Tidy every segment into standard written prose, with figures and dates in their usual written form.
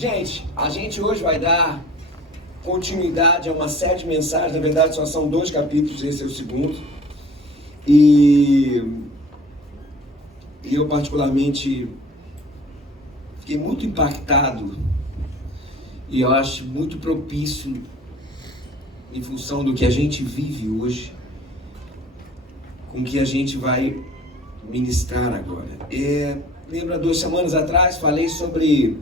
Gente, a gente hoje vai dar continuidade a uma série de mensagens. Na verdade, só são 2 capítulos, esse é o segundo. E eu particularmente fiquei muito impactado e eu acho muito propício, em função do que a gente vive hoje, com o que a gente vai ministrar agora. Lembra, 2 semanas atrás falei sobre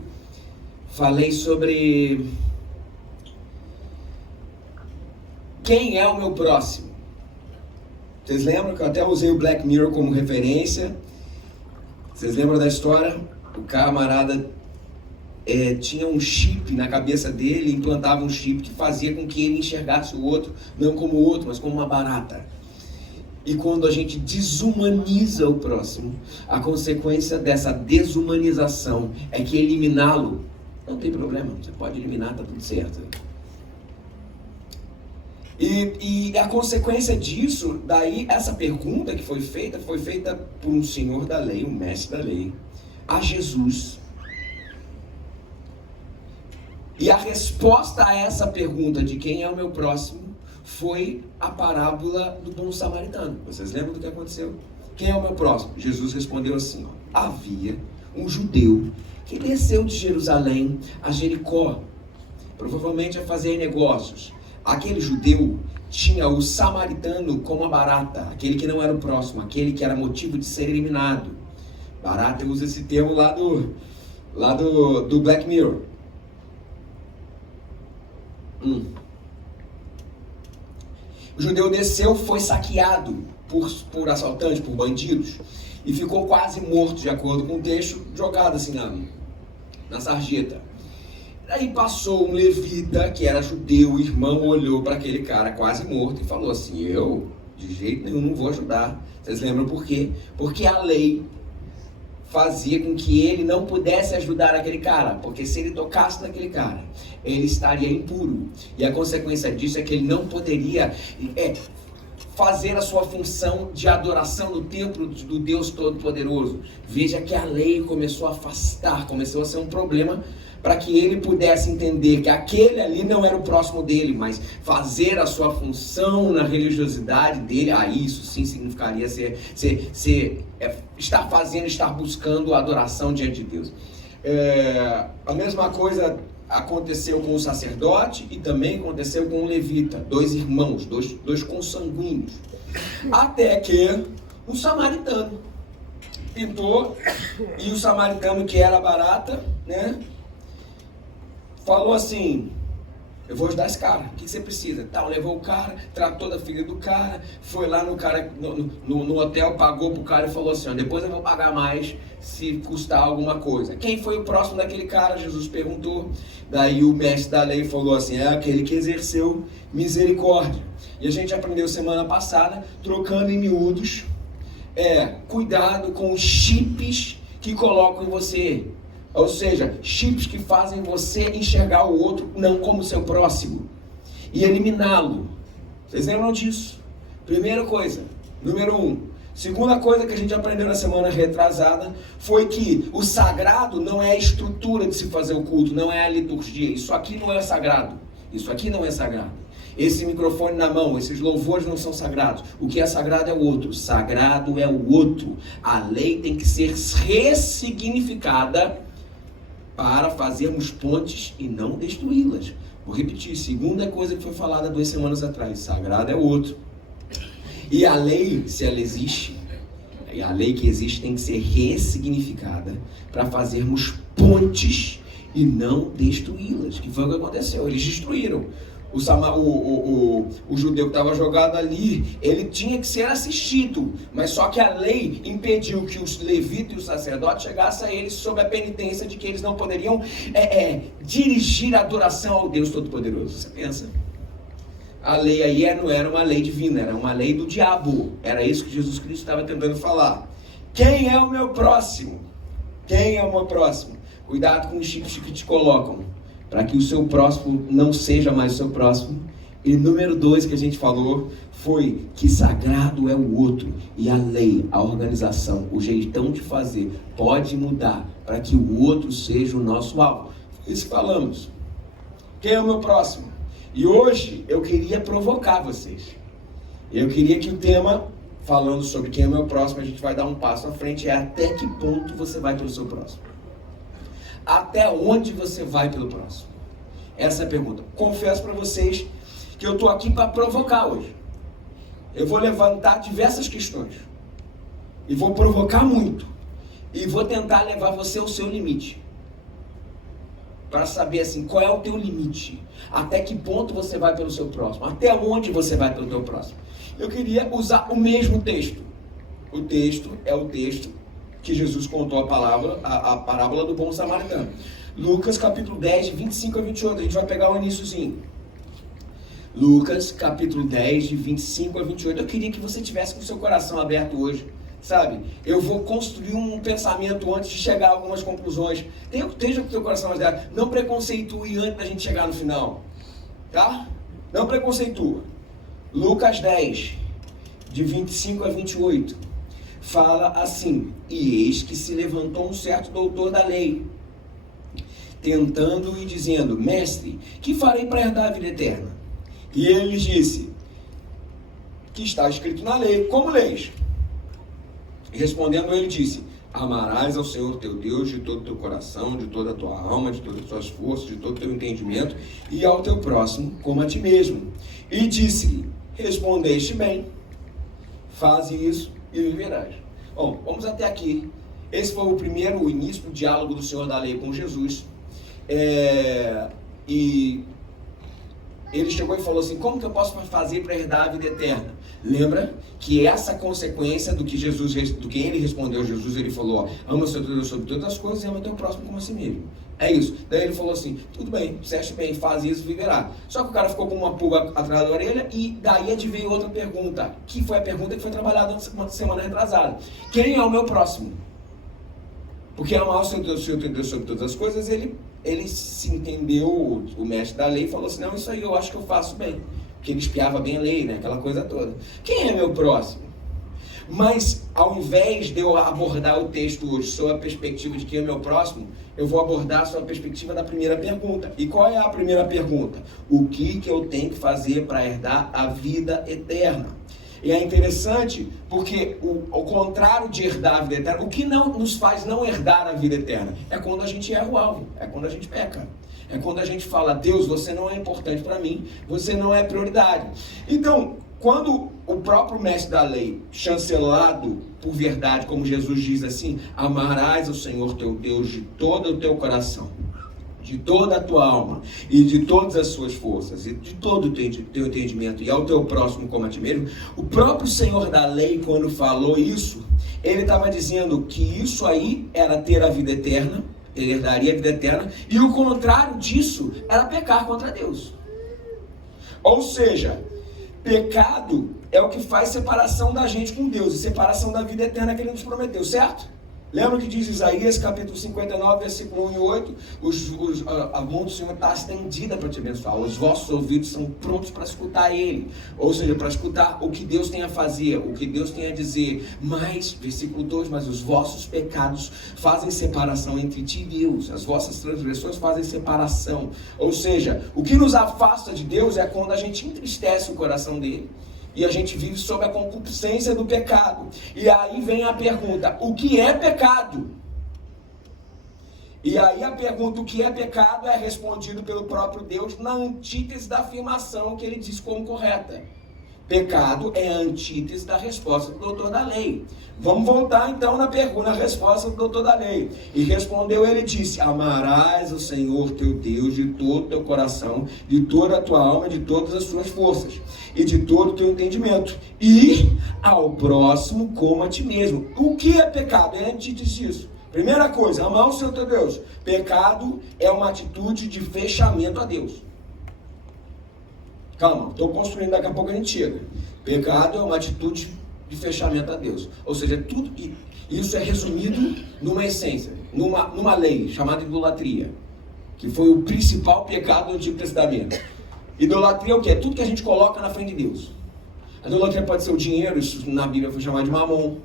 quem é o meu próximo. Vocês lembram que eu até usei o Black Mirror como referência? Vocês lembram da história? O camarada tinha um chip na cabeça dele, implantava um chip que fazia com que ele enxergasse o outro, não como o outro, mas como uma barata. E quando a gente desumaniza o próximo, a consequência dessa desumanização é que eliminá-lo não tem problema, você pode eliminar, tá tudo certo. E a consequência disso, daí essa pergunta que foi feita por um senhor da lei, um mestre da lei, a Jesus. E a resposta a essa pergunta de quem é o meu próximo foi a parábola do bom samaritano. Vocês lembram do que aconteceu? Quem é o meu próximo? Jesus respondeu assim, havia um judeu que desceu de Jerusalém a Jericó, provavelmente a fazer negócios. Aquele judeu tinha o samaritano como a barata, aquele que não era o próximo, aquele que era motivo de ser eliminado. Barata, eu uso esse termo lá do Black Mirror. O judeu desceu, foi saqueado por assaltantes, por bandidos, e ficou quase morto, de acordo com o texto, jogado assim na sarjeta. Aí passou um levita, que era judeu, o irmão olhou para aquele cara quase morto e falou assim, eu, de jeito nenhum, não vou ajudar. Vocês lembram por quê? Porque a lei fazia com que ele não pudesse ajudar aquele cara, porque se ele tocasse naquele cara, ele estaria impuro. E a consequência disso é que ele não poderia fazer a sua função de adoração no templo do Deus Todo-Poderoso. Veja que a lei começou a afastar, começou a ser um problema para que ele pudesse entender que aquele ali não era o próximo dele, mas fazer a sua função na religiosidade dele, isso sim significaria estar buscando a adoração diante de Deus. A mesma coisa aconteceu com o sacerdote e também aconteceu com o levita, 2 irmãos, dois consanguíneos. Até que o samaritano pintou, e o samaritano, que era barata, né, falou assim, eu vou ajudar esse cara, o que você precisa? Levou o cara, tratou da filha do cara, foi lá no hotel, pagou pro cara e falou assim, depois eu vou pagar mais se custar alguma coisa. Quem foi o próximo daquele cara? Jesus perguntou. Daí o mestre da lei falou assim, é aquele que exerceu misericórdia. E a gente aprendeu semana passada, trocando em miúdos, cuidado com os chips que colocam em você. Ou seja, chips que fazem você enxergar o outro não como seu próximo e eliminá-lo. Vocês lembram disso? Primeira coisa, número 1. Segunda coisa que a gente aprendeu na semana retrasada foi que o sagrado não é a estrutura de se fazer o culto, não é a liturgia. Isso aqui não é sagrado. Isso aqui não é sagrado. Esse microfone na mão, esses louvores não são sagrados. O que é sagrado é o outro. Sagrado é o outro. A lei tem que ser ressignificada para fazermos pontes e não destruí-las. Vou repetir, segunda coisa que foi falada 2 semanas atrás, sagrado é o outro. E a lei, se ela existe, a lei que existe tem que ser ressignificada para fazermos pontes e não destruí-las, que foi o que aconteceu, eles destruíram. O judeu que estava jogado ali, ele tinha que ser assistido, mas só que a lei impediu que os levitas e os sacerdotes chegassem a eles sob a penitência de que eles não poderiam dirigir a adoração ao Deus Todo-Poderoso. Você pensa? A lei aí não era uma lei divina, era uma lei do diabo. Era isso que Jesus Cristo estava tentando falar. Quem é o meu próximo? Quem é o meu próximo? Cuidado com os chips que te colocam, para que o seu próximo não seja mais o seu próximo. E número 2 que a gente falou foi que sagrado é o outro. E a lei, a organização, o jeitão de fazer pode mudar para que o outro seja o nosso alvo. Isso que falamos. Quem é o meu próximo? E hoje eu queria provocar vocês. Eu queria que o tema, falando sobre quem é o meu próximo, a gente vai dar um passo à frente, é até que ponto você vai pelo seu próximo. Até onde você vai pelo próximo? Essa é a pergunta. Confesso para vocês que eu estou aqui para provocar hoje. Eu vou levantar diversas questões. E vou provocar muito. E vou tentar levar você ao seu limite. Para saber assim, qual é o teu limite? Até que ponto você vai pelo seu próximo? Até onde você vai pelo teu próximo? Eu queria usar o mesmo texto. O texto é o texto que Jesus contou a parábola do bom samaritano. Lucas capítulo 10, de 25 a 28. A gente vai pegar o iniciozinho. Lucas capítulo 10, de 25 a 28. Eu queria que você tivesse com o seu coração aberto hoje. Sabe, eu vou construir um pensamento antes de chegar a algumas conclusões. Esteja com o teu coração mais aberto. Não preconceitue antes da gente chegar no final. Tá? Não preconceitua. Lucas 10, de 25 a 28. Fala assim: e eis que se levantou um certo doutor da lei, tentando e dizendo: mestre, que farei para herdar a vida eterna? E ele lhes disse: que está escrito na lei, como leis? Respondendo ele disse: amarás ao Senhor teu Deus de todo o teu coração, de toda a tua alma, de todas as tuas forças, de todo o teu entendimento, e ao teu próximo como a ti mesmo. E disse-lhe: respondeste bem, faze isso e viverás. Bom, vamos até aqui. Esse foi o início do diálogo do Senhor da lei com Jesus. E ele chegou e falou assim: como que eu posso fazer para herdar a vida eterna? Lembra que essa consequência do que ele respondeu a Jesus, ele falou: ó, ama o seu Deus sobre todas as coisas e ama o teu próximo como a si mesmo. É isso. Daí ele falou assim: tudo bem, disseste bem, faz isso e viverá. Só que o cara ficou com uma pulga atrás da orelha, e daí veio outra pergunta, que foi a pergunta que foi trabalhada na semana retrasada: quem é o meu próximo? Porque amar o seu Deus sobre todas as coisas, ele se entendeu, o mestre da lei, falou assim: não, isso aí eu acho que eu faço bem. Porque ele espiava bem a lei, né? Aquela coisa toda. Quem é meu próximo? Mas ao invés de eu abordar o texto hoje sob a perspectiva de quem é meu próximo, eu vou abordar sob a perspectiva da primeira pergunta. E qual é a primeira pergunta? O que eu tenho que fazer para herdar a vida eterna? E é interessante porque o contrário de herdar a vida eterna, o que não nos faz não herdar a vida eterna, é quando a gente erra o alvo, é quando a gente peca. É quando a gente fala: Deus, você não é importante para mim, você não é prioridade. Então, quando o próprio mestre da lei, chancelado por verdade, como Jesus diz assim: amarás ao Senhor teu Deus de todo o teu coração, de toda a tua alma e de todas as suas forças e de todo o teu entendimento, e ao teu próximo como a ti mesmo. O próprio Senhor da lei, quando falou isso, ele estava dizendo que isso aí era ter a vida eterna, ele herdaria a vida eterna, e o contrário disso era pecar contra Deus. Ou seja, pecado é o que faz separação da gente com Deus, e separação da vida eterna que ele nos prometeu, certo? Lembra que diz Isaías capítulo 59, versículo 1 e 8? A mão do Senhor está estendida para te abençoar. Os vossos ouvidos são prontos para escutar Ele. Ou seja, para escutar o que Deus tem a fazer, o que Deus tem a dizer. Mas, versículo 2, mas os vossos pecados fazem separação entre ti e Deus. As vossas transgressões fazem separação. Ou seja, o que nos afasta de Deus é quando a gente entristece o coração dele. E a gente vive sob a concupiscência do pecado. E aí vem a pergunta: o que é pecado? E aí a pergunta: o que é pecado? É respondido pelo próprio Deus na antítese da afirmação que ele diz como correta. Pecado é a antítese da resposta do doutor da lei. Vamos voltar então na resposta do doutor da lei. E respondeu, ele disse: amarás o Senhor teu Deus de todo o teu coração, de toda a tua alma, de todas as tuas forças, e de todo o teu entendimento, e ao próximo como a ti mesmo. O que é pecado? É a antítese disso. Primeira coisa, amar o Senhor teu Deus. Pecado é uma atitude de fechamento a Deus. Calma, estou construindo, daqui a pouco a gente chega. Pecado é uma atitude de fechamento a Deus. Ou seja, tudo isso é resumido numa essência, numa lei chamada idolatria, que foi o principal pecado do Antigo Testamento. Idolatria é o quê? É tudo que a gente coloca na frente de Deus. A idolatria pode ser o dinheiro, isso na Bíblia foi chamado de mamon.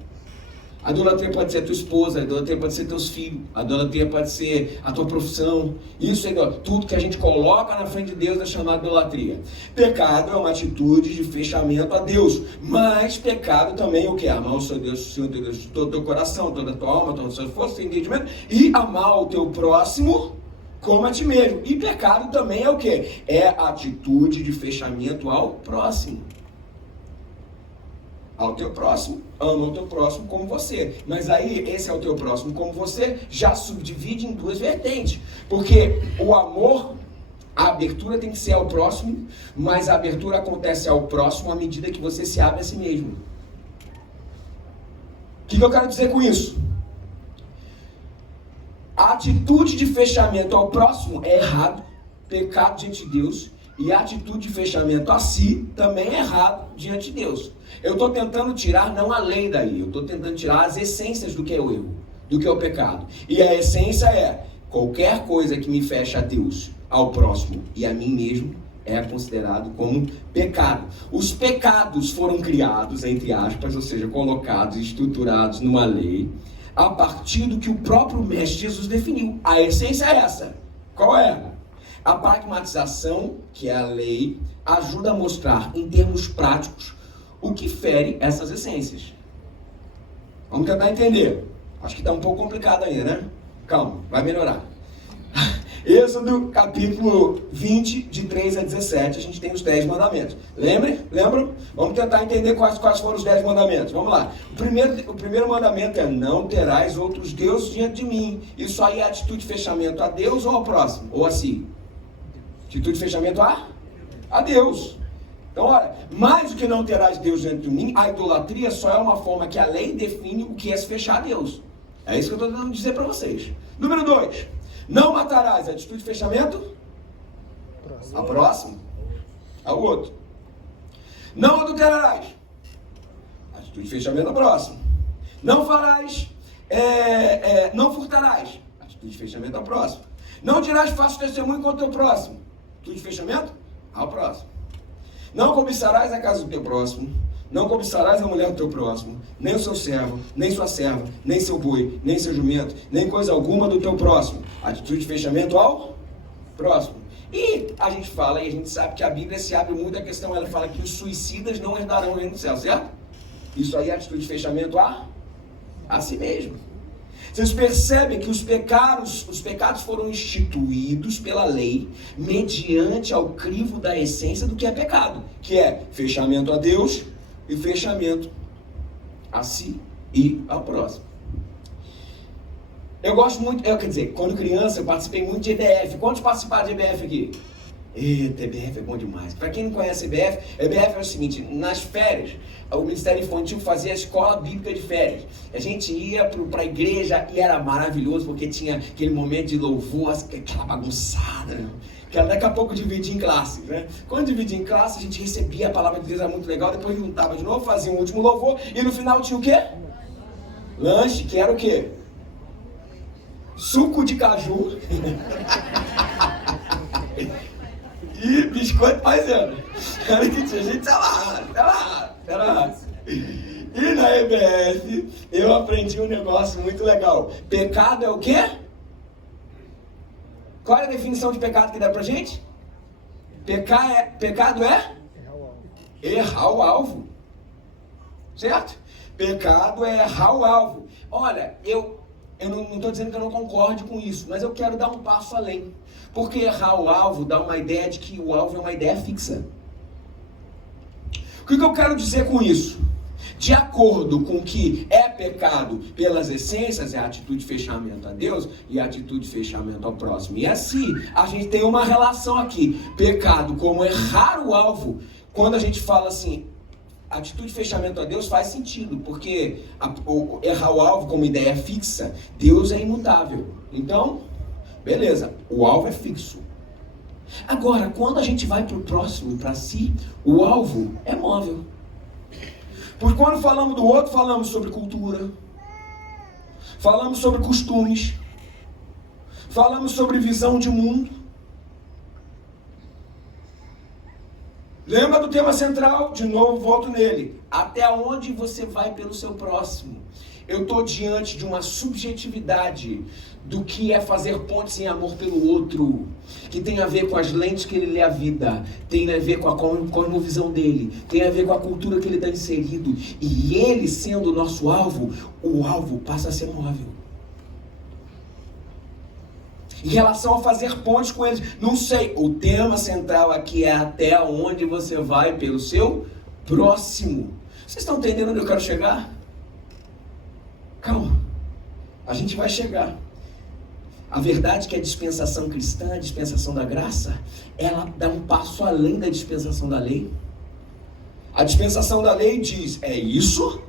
A idolatria pode ser a tua esposa, a idolatria pode ser teus filhos, a idolatria pode ser a tua profissão. Isso é idolatria. Tudo que a gente coloca na frente de Deus é chamado idolatria. Pecado é uma atitude de fechamento a Deus. Mas pecado também é o que? Amar o seu Deus, o Senhor teu Deus, de todo o teu coração, toda a tua alma, toda a sua força, seu entendimento. E amar o teu próximo como a ti mesmo. E pecado também é o que? É a atitude de fechamento ao próximo. Ao teu próximo, ama o teu próximo como você. Mas aí, esse é o teu próximo como você, já subdivide em duas vertentes. Porque o amor, a abertura tem que ser ao próximo, mas a abertura acontece ao próximo à medida que você se abre a si mesmo. O que eu quero dizer com isso? A atitude de fechamento ao próximo é errado, pecado diante de Deus, e a atitude de fechamento a si também é errado diante de Deus. Eu estou tentando tirar não a lei daí, eu estou tentando tirar as essências do que é o erro, do que é o pecado. E a essência é, qualquer coisa que me fecha a Deus, ao próximo e a mim mesmo, é considerado como pecado. Os pecados foram criados, entre aspas, ou seja, colocados, estruturados numa lei, a partir do que o próprio Mestre Jesus definiu. A essência é essa. Qual é? A pragmatização, que é a lei, ajuda a mostrar, em termos práticos, o que fere essas essências. Vamos tentar entender. Acho que está um pouco complicado ainda, né? Calma, vai melhorar. Êxodo, capítulo 20, de 3 a 17, a gente tem os 10 mandamentos. Lembram? Vamos tentar entender quais foram os 10 mandamentos. Vamos lá. O primeiro mandamento é: não terás outros deuses diante de mim. Isso aí é atitude de fechamento a Deus ou ao próximo? Ou a si? Atitude de fechamento a Deus. Então, olha, mais do que não terás Deus diante de mim, a idolatria só é uma forma que a lei define o que é se fechar a Deus. É isso que eu estou tentando dizer para vocês. Número 2. Não matarás. Atitude de fechamento ao próximo, ao outro. Não adulterarás. Atitude de fechamento ao próximo. Não farás, não furtarás. Atitude de fechamento ao próximo. Não dirás falso testemunho contra o teu próximo. Atitude de fechamento ao próximo. Não cobiçarás a casa do teu próximo. Não cobiçarás a mulher do teu próximo, nem o seu servo, nem sua serva, nem seu boi, nem seu jumento, nem coisa alguma do teu próximo. Atitude de fechamento ao próximo. E a gente fala, e a gente sabe que a Bíblia se abre muito a questão, ela fala que os suicidas não herdarão o reino do céu, certo? Isso aí é atitude de fechamento a si mesmo. Vocês percebem que os pecados foram instituídos pela lei mediante ao crivo da essência do que é pecado, que é fechamento a Deus e fechamento a si e ao próximo. Eu gosto muito, quer dizer, quando criança eu participei muito de EBF. Quantos participaram de EBF aqui? Eita, EBF é bom demais. Para quem não conhece EBF é o seguinte: nas férias, o Ministério Infantil fazia a escola bíblica de férias. A gente ia para a igreja e era maravilhoso, porque tinha aquele momento de louvor, aquela bagunçada, né? Que daqui a pouco dividia em classes, né? Quando dividia em classe, a gente recebia a palavra de Deus, era muito legal, depois juntava de novo, fazia um último louvor, e no final tinha o quê? Lanche, que era o quê? Suco de caju e biscoito paisano. Era que tinha gente lá. E na EBF eu aprendi um negócio muito legal. Pecado é o quê? Qual é a definição de pecado que dá pra gente? Pecado é? Errar o alvo. Certo? Pecado é errar o alvo. Olha, eu não estou dizendo que eu não concorde com isso, mas eu quero dar um passo além. Porque errar o alvo dá uma ideia de que o alvo é uma ideia fixa. O que eu quero dizer com isso? De acordo com o que é pecado pelas essências, é a atitude de fechamento a Deus e a atitude de fechamento ao próximo. E assim, a gente tem uma relação aqui. Pecado como errar o alvo. Quando a gente fala assim, atitude de fechamento a Deus faz sentido, porque errar o alvo como ideia fixa, Deus é imutável. Então, beleza, o alvo é fixo. Agora, quando a gente vai para o próximo, para si, o alvo é móvel. Porque quando falamos do outro, falamos sobre cultura, falamos sobre costumes, falamos sobre visão de mundo. Lembra do tema central? De novo, volto nele. Até onde você vai pelo seu próximo? Eu estou diante de uma subjetividade do que é fazer pontes em amor pelo outro, que tem a ver com as lentes que ele lê a vida, tem a ver com a cosmovisão dele, tem a ver com a cultura que ele está inserido. E ele sendo o nosso alvo, o alvo passa a ser móvel. Em relação a fazer pontes com eles, não sei, o tema central aqui é até onde você vai pelo seu próximo. Vocês estão entendendo onde eu quero chegar? Calma, a gente vai chegar. A verdade é que a dispensação cristã, a dispensação da graça, ela dá um passo além da dispensação da lei. A dispensação da lei diz, é isso,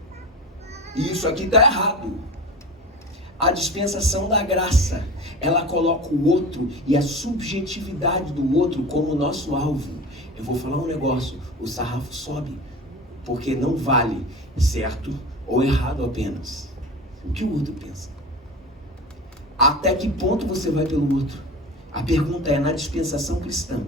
e isso aqui está errado. A dispensação da graça, ela coloca o outro e a subjetividade do outro como nosso alvo. Eu vou falar um negócio, o sarrafo sobe, porque não vale certo ou errado apenas o que o outro pensa. Até que ponto você vai pelo outro? A pergunta é, na dispensação cristã,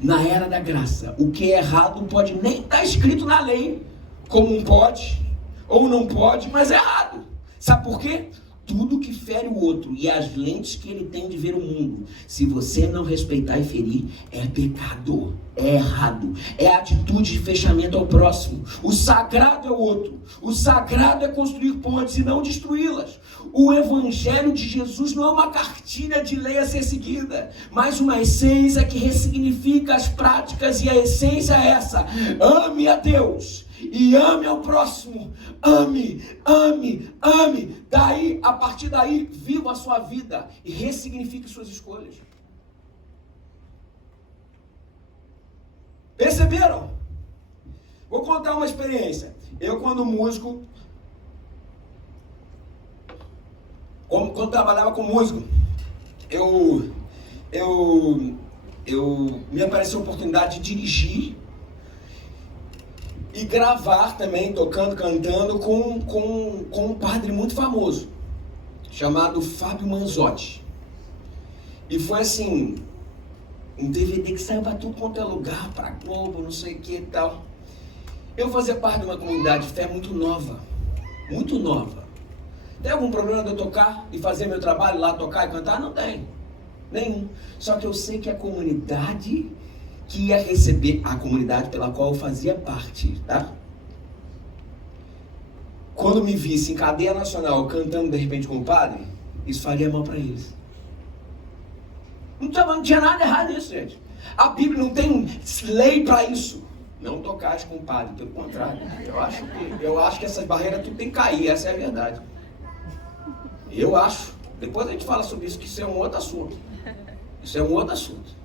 na era da graça, o que é errado pode nem estar escrito na lei, como um pode ou não pode, mas é errado. Sabe por quê? Tudo que fere o outro e as lentes que ele tem de ver o mundo, se você não respeitar e ferir, é pecado, é errado, é atitude de fechamento ao próximo. O sagrado é o outro, o sagrado é construir pontes e não destruí-las. O evangelho de Jesus não é uma cartilha de lei a ser seguida, mas uma essência que ressignifica as práticas, e a essência é essa: ame a Deus e ame ao próximo. Ame, ame, ame. Daí, a partir daí, viva a sua vida e ressignifique suas escolhas. Perceberam? Vou contar uma experiência. Eu, quando músico, quando trabalhava com músico, me apareceu a oportunidade de dirigir e gravar também, tocando, cantando, com um padre muito famoso, chamado Fábio Manzotti. E foi assim, um DVD que saiu para tudo quanto é lugar, para Globo, não sei o que e tal. Eu fazia parte de uma comunidade de fé muito nova, muito nova. Tem algum problema de eu tocar e fazer meu trabalho lá, tocar e cantar? Não tem, nenhum. Só que eu sei que a comunidade que ia receber, a comunidade pela qual eu fazia parte, tá? Quando me visse em cadeia nacional cantando de repente com o padre, isso faria mal para eles. Não tinha nada errado nisso, gente. A Bíblia não tem lei para isso. Não tocaste com o padre, pelo contrário. Eu acho que essas barreiras tudo tem que cair, essa é a verdade. Eu acho. Depois a gente fala sobre isso, que isso é um outro assunto. Isso é um outro assunto.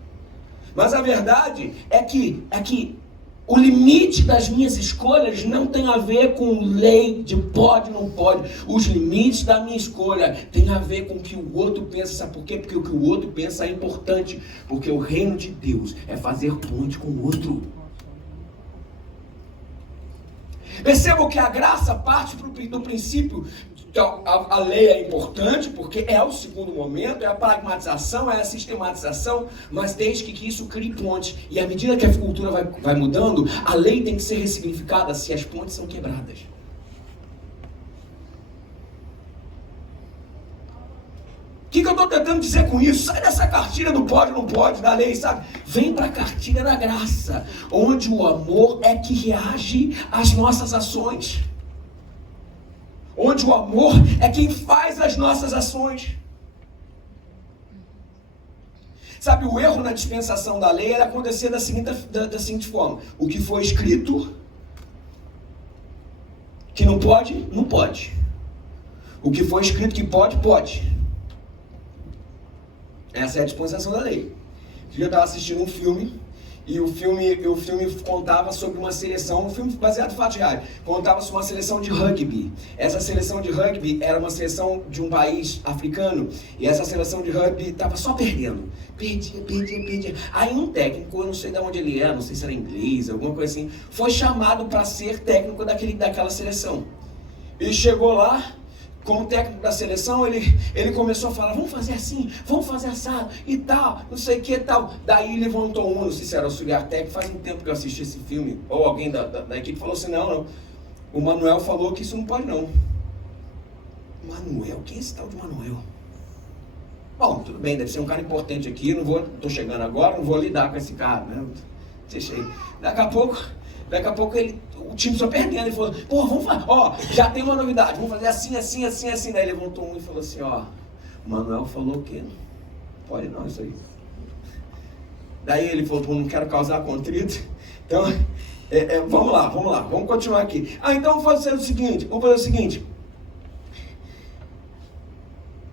Mas a verdade é que o limite das minhas escolhas não tem a ver com lei de pode, não pode. Os limites da minha escolha tem a ver com o que o outro pensa. Sabe por quê? Porque o que o outro pensa é importante. Porque o reino de Deus é fazer ponte com o outro. Percebam que a graça parte do princípio. Então, a lei é importante porque é o segundo momento, é a pragmatização, é a sistematização, mas desde que isso crie pontes. E à medida que a cultura vai mudando, a lei tem que ser ressignificada se as pontes são quebradas. O que eu estou tentando dizer com isso? Sai dessa cartilha do pode, não pode, da lei, sabe? Vem para a cartilha da graça, onde o amor é que reage às nossas ações. Onde o amor é quem faz as nossas ações. Sabe, o erro na dispensação da lei era acontecer da seguinte forma: o que foi escrito que não pode, não pode. O que foi escrito que pode, pode. Essa é a dispensação da lei. Eu estava assistindo um filme, e o filme contava sobre uma seleção, um filme baseado em fatos reais, contava sobre uma seleção de rugby. Essa seleção de rugby era uma seleção de um país africano, e essa seleção de rugby estava só perdendo. Perdia. Aí um técnico, eu não sei de onde ele era, não sei se era inglês, alguma coisa assim, foi chamado para ser técnico daquela seleção. Ele chegou lá, como técnico da seleção, ele começou a falar, vamos fazer assim, vamos fazer assado e tal, não sei o que e tal. Daí levantou não sei se era auxiliar técnico, faz um tempo que eu assisti esse filme, ou alguém da equipe falou assim, não, o Manuel falou que isso não pode não. Manuel? Quem é esse tal de Manuel? Bom, tudo bem, deve ser um cara importante aqui, tô chegando agora, não vou lidar com esse cara, né? Deixa aí. Daqui a pouco o time só perdendo, ele falou, pô, vamos fazer, ó, já tem uma novidade, vamos fazer assim, assim, assim, assim. Daí ele levantou e falou assim, ó, o Manuel falou que não pode não isso aí. Daí ele falou, pô, não quero causar contrito, então, vamos lá, vamos continuar aqui. Então vamos fazer o seguinte,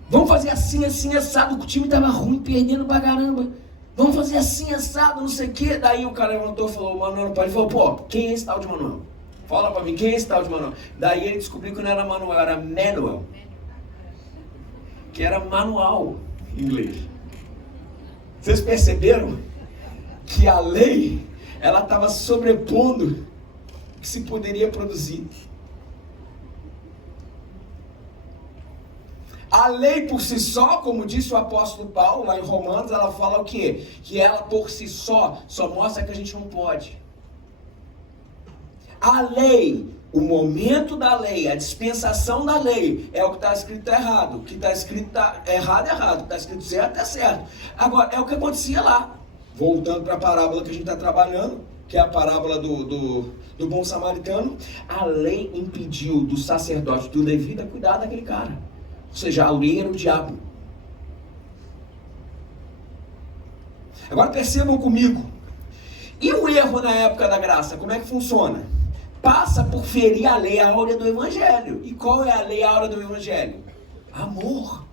vamos fazer assim, assim, assado, o time tava ruim, perdendo pra caramba. Vamos fazer assim, assado, não sei o quê. Daí o cara levantou e falou, o Manuel não pode. Ele falou, pô, quem é esse tal de Manuel? Fala pra mim, quem é esse tal de Manuel? Daí ele descobriu que não era Manuel, era Manuel. Que era manual em inglês. Vocês perceberam que a lei, ela estava sobrepondo o que se poderia produzir. A lei por si só, como disse o apóstolo Paulo lá em Romanos, ela fala o quê? Que ela por si só mostra que a gente não pode. A lei, o momento da lei, a dispensação da lei, é o que está escrito errado. O que está escrito errado, o que está escrito certo, é certo. Agora, é o que acontecia lá. Voltando para a parábola que a gente está trabalhando, que é a parábola do bom samaritano, a lei impediu do sacerdote, do levita, cuidar daquele cara. Ou seja, a lei era o diabo. Agora percebam comigo. E o erro na época da graça, como é que funciona? Passa por ferir a lei áurea do Evangelho. E qual é a lei áurea do Evangelho? Amor.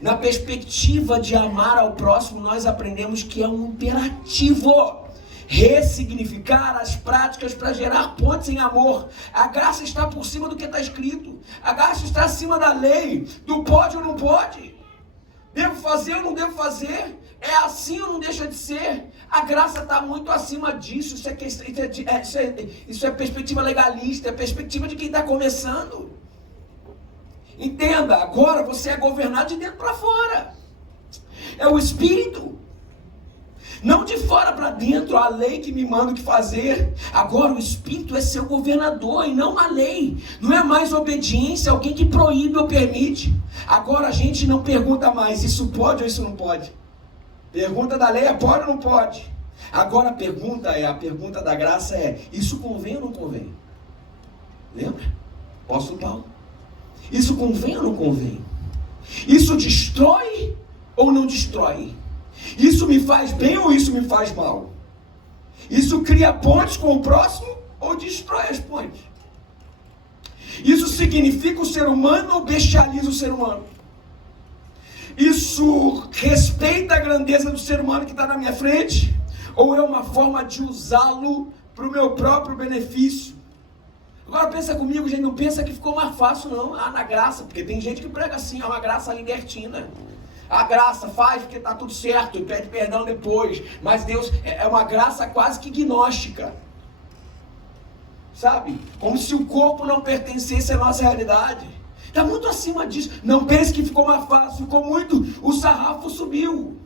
Na perspectiva de amar ao próximo, nós aprendemos que é um imperativo. Ressignificar as práticas para gerar pontes em amor. A graça está por cima do que está escrito. A graça está acima da lei, do pode ou não pode. Devo fazer ou não devo fazer? É assim ou não deixa de ser? A graça está muito acima disso. Isso é perspectiva legalista, é perspectiva de quem está começando. Entenda, agora você é governado de dentro para fora. É o Espírito. Não de fora para dentro, a lei que me manda o que fazer. Agora o Espírito é seu governador e não a lei. Não é mais obediência, alguém que proíbe ou permite. Agora a gente não pergunta mais, isso pode ou isso não pode. Pergunta da lei é pode ou não pode. Agora a pergunta da graça é, isso convém ou não convém? Lembra? Apóstolo Paulo. Isso convém ou não convém? Isso destrói ou não destrói? Isso me faz bem ou isso me faz mal? Isso cria pontes com o próximo ou destrói as pontes? Isso significa o ser humano ou bestializa o ser humano? Isso respeita a grandeza do ser humano que está na minha frente? Ou é uma forma de usá-lo para o meu próprio benefício? Agora pensa comigo, gente, não pensa que ficou mais fácil não, na graça, porque tem gente que prega assim, é uma graça libertina. A graça faz porque está tudo certo e pede perdão depois. Mas Deus é uma graça quase que gnóstica. Sabe? Como se o corpo não pertencesse à nossa realidade. Está muito acima disso. Não pense que ficou mais fácil. Ficou muito. O sarrafo subiu.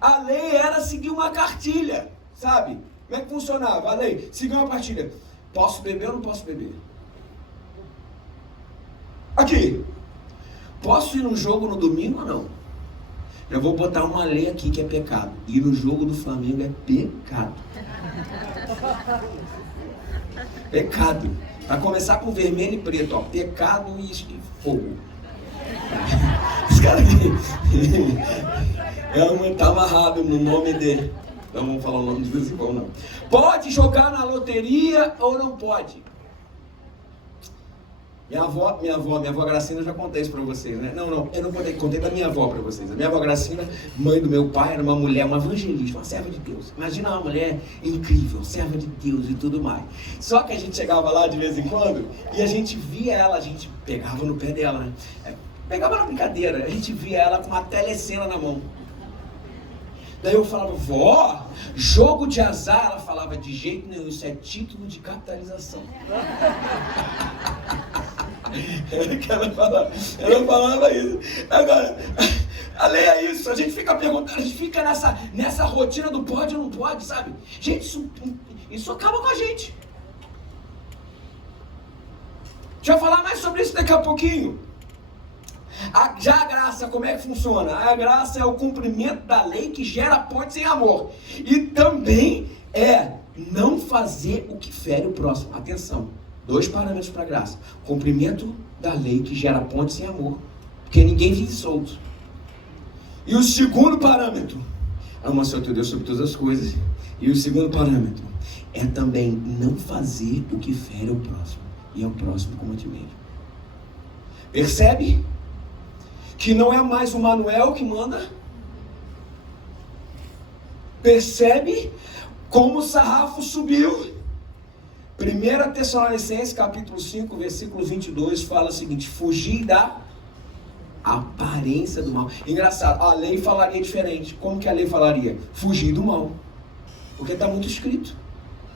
A lei era seguir uma cartilha. Sabe? Como é que funcionava? A lei, seguir uma cartilha. Posso beber ou não posso beber? Aqui. Posso ir no jogo no domingo ou não? Eu vou botar uma lei aqui que é pecado. Ir no jogo do Flamengo é pecado. Pecado. Para começar com vermelho e preto, ó. Pecado e fogo. Os caras aqui. Tá amarrado no nome dele. Não vamos falar o nome de vez em quando, não. Pode jogar na loteria ou não pode? Minha avó Gracina, eu já contei isso pra vocês, né? Não, eu não contei da minha avó pra vocês. A minha avó Gracina, mãe do meu pai, era uma mulher, uma evangelista, uma serva de Deus. Imagina uma mulher incrível, serva de Deus e tudo mais. Só que a gente chegava lá de vez em quando e a gente via ela, a gente pegava no pé dela, né? Pegava na brincadeira, a gente via ela com uma telecena na mão. Daí eu falava, vó, jogo de azar. Ela falava, de jeito nenhum, isso é título de capitalização. Ela falava isso. Agora, além a isso, a gente fica perguntando, a gente fica nessa rotina do pode ou não pode, sabe? Gente, isso acaba com a gente. A gente vai falar mais sobre isso daqui a pouquinho. Já a graça, como é que funciona? A graça é o cumprimento da lei que gera pontes em amor. E também é não fazer o que fere o próximo. Atenção, 2 parâmetros para a graça. Cumprimento da lei que gera pontes em amor. Porque ninguém vive solto. E o segundo parâmetro, ama o Senhor teu Deus sobre todas as coisas. E o segundo parâmetro é também não fazer o que fere o próximo. E é o próximo como a ti mesmo. Percebe? Que não é mais o Manuel que manda. Percebe como o sarrafo subiu. 1 Tessalonicenses capítulo 5, versículo 22 fala o seguinte: fugir da aparência do mal. Engraçado, a lei falaria diferente. Como que a lei falaria? Fugir do mal. Porque está muito escrito.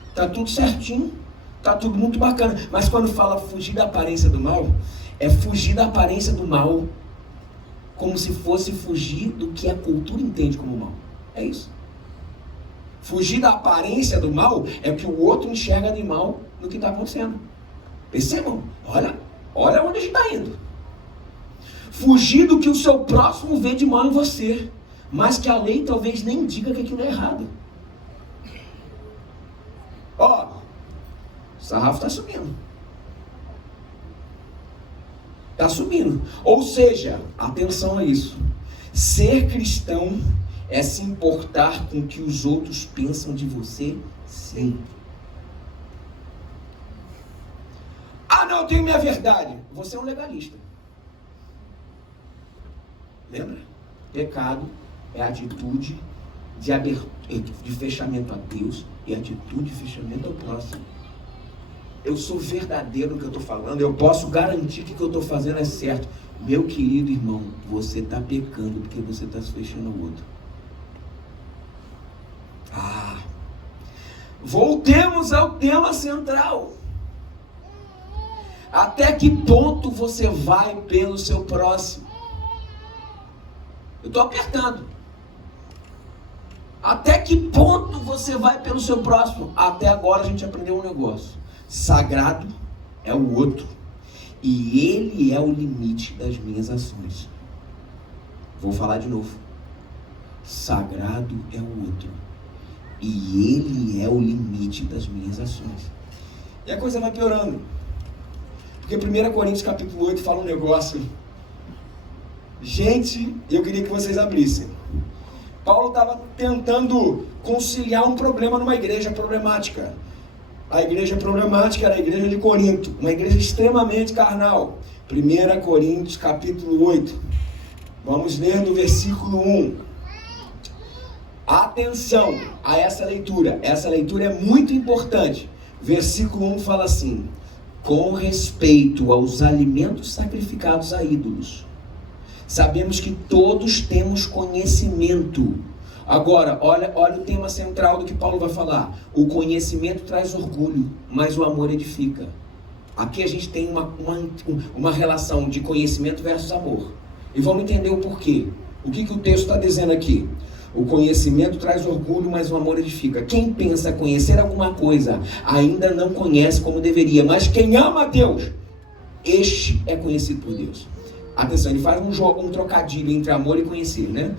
Está tudo certinho. Está tudo muito bacana. Mas quando fala fugir da aparência do mal, é fugir da aparência do mal como se fosse fugir do que a cultura entende como mal. É isso. Fugir da aparência do mal é o que o outro enxerga de mal no que está acontecendo. Percebam? Olha onde a gente está indo. Fugir do que o seu próximo vê de mal em você, mas que a lei talvez nem diga que aquilo é errado. Ó, o sarrafo está subindo. Está subindo. Ou seja, atenção a isso. Ser cristão é se importar com o que os outros pensam de você sempre. Ah, não, eu tenho minha verdade. Você é um legalista. Lembra? Pecado é atitude de fechamento a Deus e atitude de fechamento ao próximo. Eu sou verdadeiro no que eu estou falando, eu posso garantir que o que eu estou fazendo é certo. Meu querido irmão, você está pecando porque você está se fechando ao outro. Voltemos ao tema central. Até que ponto você vai pelo seu próximo? Eu estou apertando. Até que ponto você vai pelo seu próximo? Até agora a gente aprendeu um negócio. Sagrado é o outro. E ele é o limite das minhas ações. Vou falar de novo. Sagrado é o outro. E ele é o limite das minhas ações. E a coisa vai piorando. Porque 1 Coríntios capítulo 8 fala um negócio. Gente, eu queria que vocês abrissem. Paulo estava tentando conciliar um problema numa igreja problemática. A igreja problemática era a igreja de Corinto, uma igreja extremamente carnal. 1 Coríntios capítulo 8. Vamos ler do versículo 1. Atenção a essa leitura. Essa leitura é muito importante. Versículo 1 fala assim: com respeito aos alimentos sacrificados a ídolos, sabemos que todos temos conhecimento. Agora, olha o tema central do que Paulo vai falar. O conhecimento traz orgulho, mas o amor edifica. Aqui a gente tem uma relação de conhecimento versus amor. E vamos entender o porquê. O que o texto está dizendo aqui? O conhecimento traz orgulho, mas o amor edifica. Quem pensa conhecer alguma coisa ainda não conhece como deveria. Mas quem ama a Deus, este é conhecido por Deus. Atenção, ele faz um trocadilho entre amor e conhecer, né?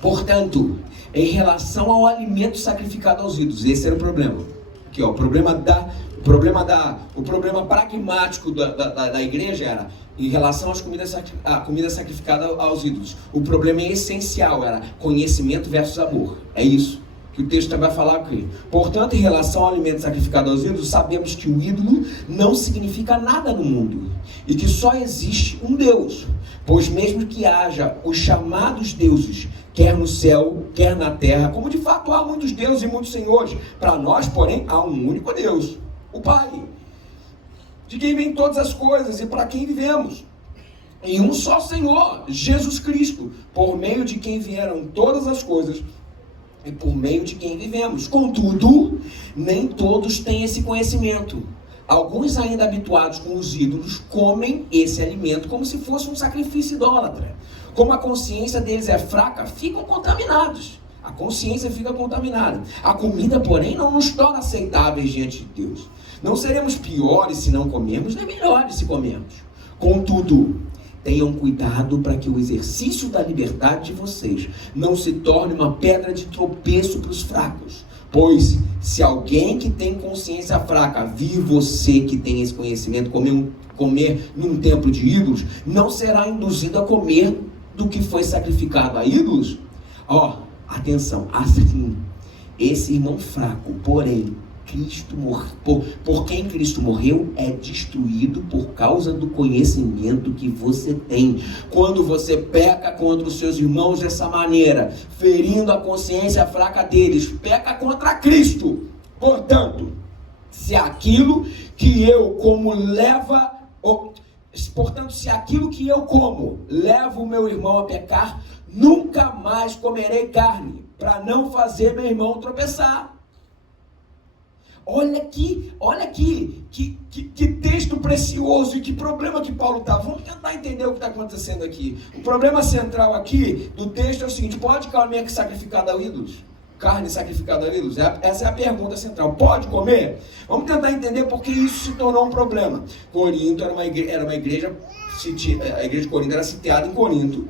Portanto, em relação ao alimento sacrificado aos ídolos, esse era o problema. Aqui, ó, o problema pragmático da igreja era em relação às comida sacrificada aos ídolos. O problema essencial era conhecimento versus amor. É isso que o texto vai falar aqui. Portanto, em relação ao alimento sacrificado aos ídolos, sabemos que o ídolo não significa nada no mundo e que só existe um Deus. Pois mesmo que haja os chamados deuses, quer no céu, quer na terra, como de fato há muitos deuses e muitos senhores, para nós, porém, há um único Deus, o Pai, de quem vêm todas as coisas e para quem vivemos, e um só Senhor, Jesus Cristo, por meio de quem vieram todas as coisas e por meio de quem vivemos. Contudo, nem todos têm esse conhecimento. Alguns ainda habituados com os ídolos comem esse alimento como se fosse um sacrifício idólatra. Como a consciência deles é fraca, ficam contaminados. A consciência fica contaminada. A comida, porém, não nos torna aceitáveis diante de Deus. Não seremos piores se não comermos, nem melhores se comermos. Contudo, tenham cuidado para que o exercício da liberdade de vocês não se torne uma pedra de tropeço para os fracos. Pois, se alguém que tem consciência fraca vir você que tem esse conhecimento comer num templo de ídolos, não será induzido a comer do que foi sacrificado a ídolos? Atenção, assim, esse irmão fraco, porém, por quem Cristo morreu, é destruído por causa do conhecimento que você tem. Quando você peca contra os seus irmãos dessa maneira, ferindo a consciência fraca deles, peca contra Cristo. Portanto, se aquilo que eu como leva o meu irmão a pecar, nunca mais comerei carne, para não fazer meu irmão tropeçar. Olha aqui, que texto precioso e que problema que Paulo está. Vamos tentar entender o que está acontecendo aqui. O problema central aqui do texto é o seguinte: pode comer sacrificado a ídolos? Carne sacrificada a ídolos? Essa é a pergunta central. Pode comer? Vamos tentar entender por que isso se tornou um problema. Corinto era uma igreja, a igreja de Corinto era sitiada em Corinto.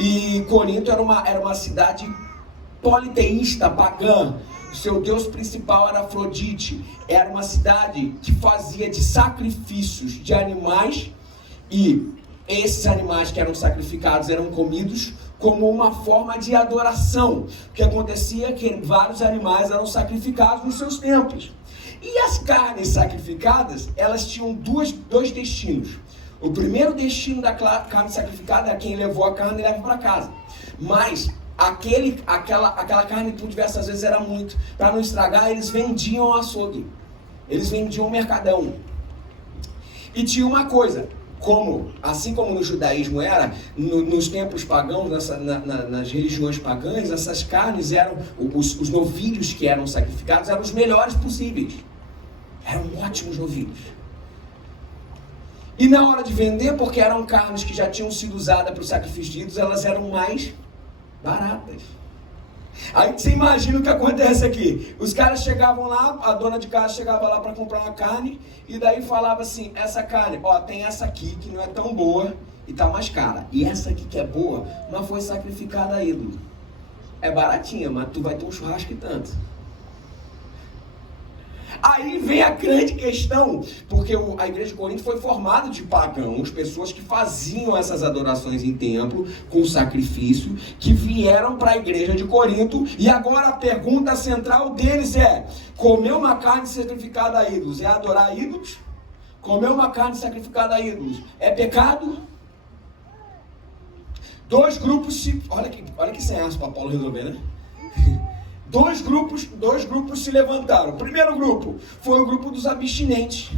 E Corinto era uma cidade politeísta, pagã. O seu deus principal era Afrodite. Era uma cidade que fazia de sacrifícios de animais, e esses animais que eram sacrificados eram comidos como uma forma de adoração. O que acontecia é que vários animais eram sacrificados nos seus templos. E as carnes sacrificadas, elas tinham dois destinos. O primeiro destino da carne sacrificada é quem levou a carne e leva para casa. Mas aquela carne por diversas vezes era muito. Para não estragar, eles vendiam ao açougue. Eles vendiam ao mercadão. E tinha uma coisa, assim como no judaísmo era, nos templos pagãos, nas religiões pagãs, essas carnes eram, os novilhos que eram sacrificados eram os melhores possíveis. Eram ótimos novilhos. E na hora de vender, porque eram carnes que já tinham sido usadas para o sacrifício de ídolos, elas eram mais baratas. Aí você imagina o que acontece aqui. Os caras chegavam lá, a dona de casa chegava lá para comprar uma carne, e daí falava assim: essa carne, tem essa aqui que não é tão boa e tá mais cara. E essa aqui que é boa, mas foi sacrificada a ídolo. É baratinha, mas tu vai ter um churrasco e tanto. Aí vem a grande questão, porque a igreja de Corinto foi formada de pagãos, pessoas que faziam essas adorações em templo, com sacrifício, que vieram para a igreja de Corinto, e agora a pergunta central deles é: comer uma carne sacrificada a ídolos é adorar ídolos? Comer uma carne sacrificada a ídolos é pecado? Dois grupos olha que senhaço para Paulo resolver, né? Dois grupos se levantaram. O primeiro grupo foi o grupo dos abstinentes.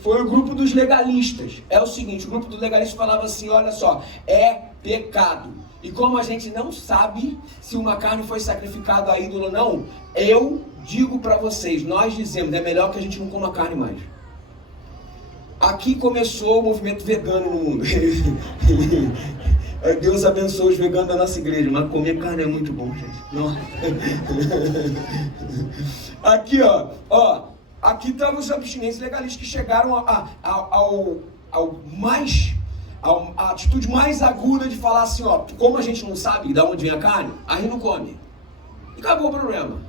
Foi o grupo dos legalistas. É o seguinte: o grupo dos legalistas falava assim: olha só, é pecado. E como a gente não sabe se uma carne foi sacrificada a ídolo ou não, eu digo para vocês, nós dizemos, é melhor que a gente não coma carne mais. Aqui começou o movimento vegano no mundo. Deus abençoe os veganos da nossa igreja, mas comer carne é muito bom, gente. Nossa. Aqui, aqui estavam os abstinentes legalistas que chegaram à atitude mais aguda de falar assim: como a gente não sabe de onde vem a carne, aí não come. E acabou o problema.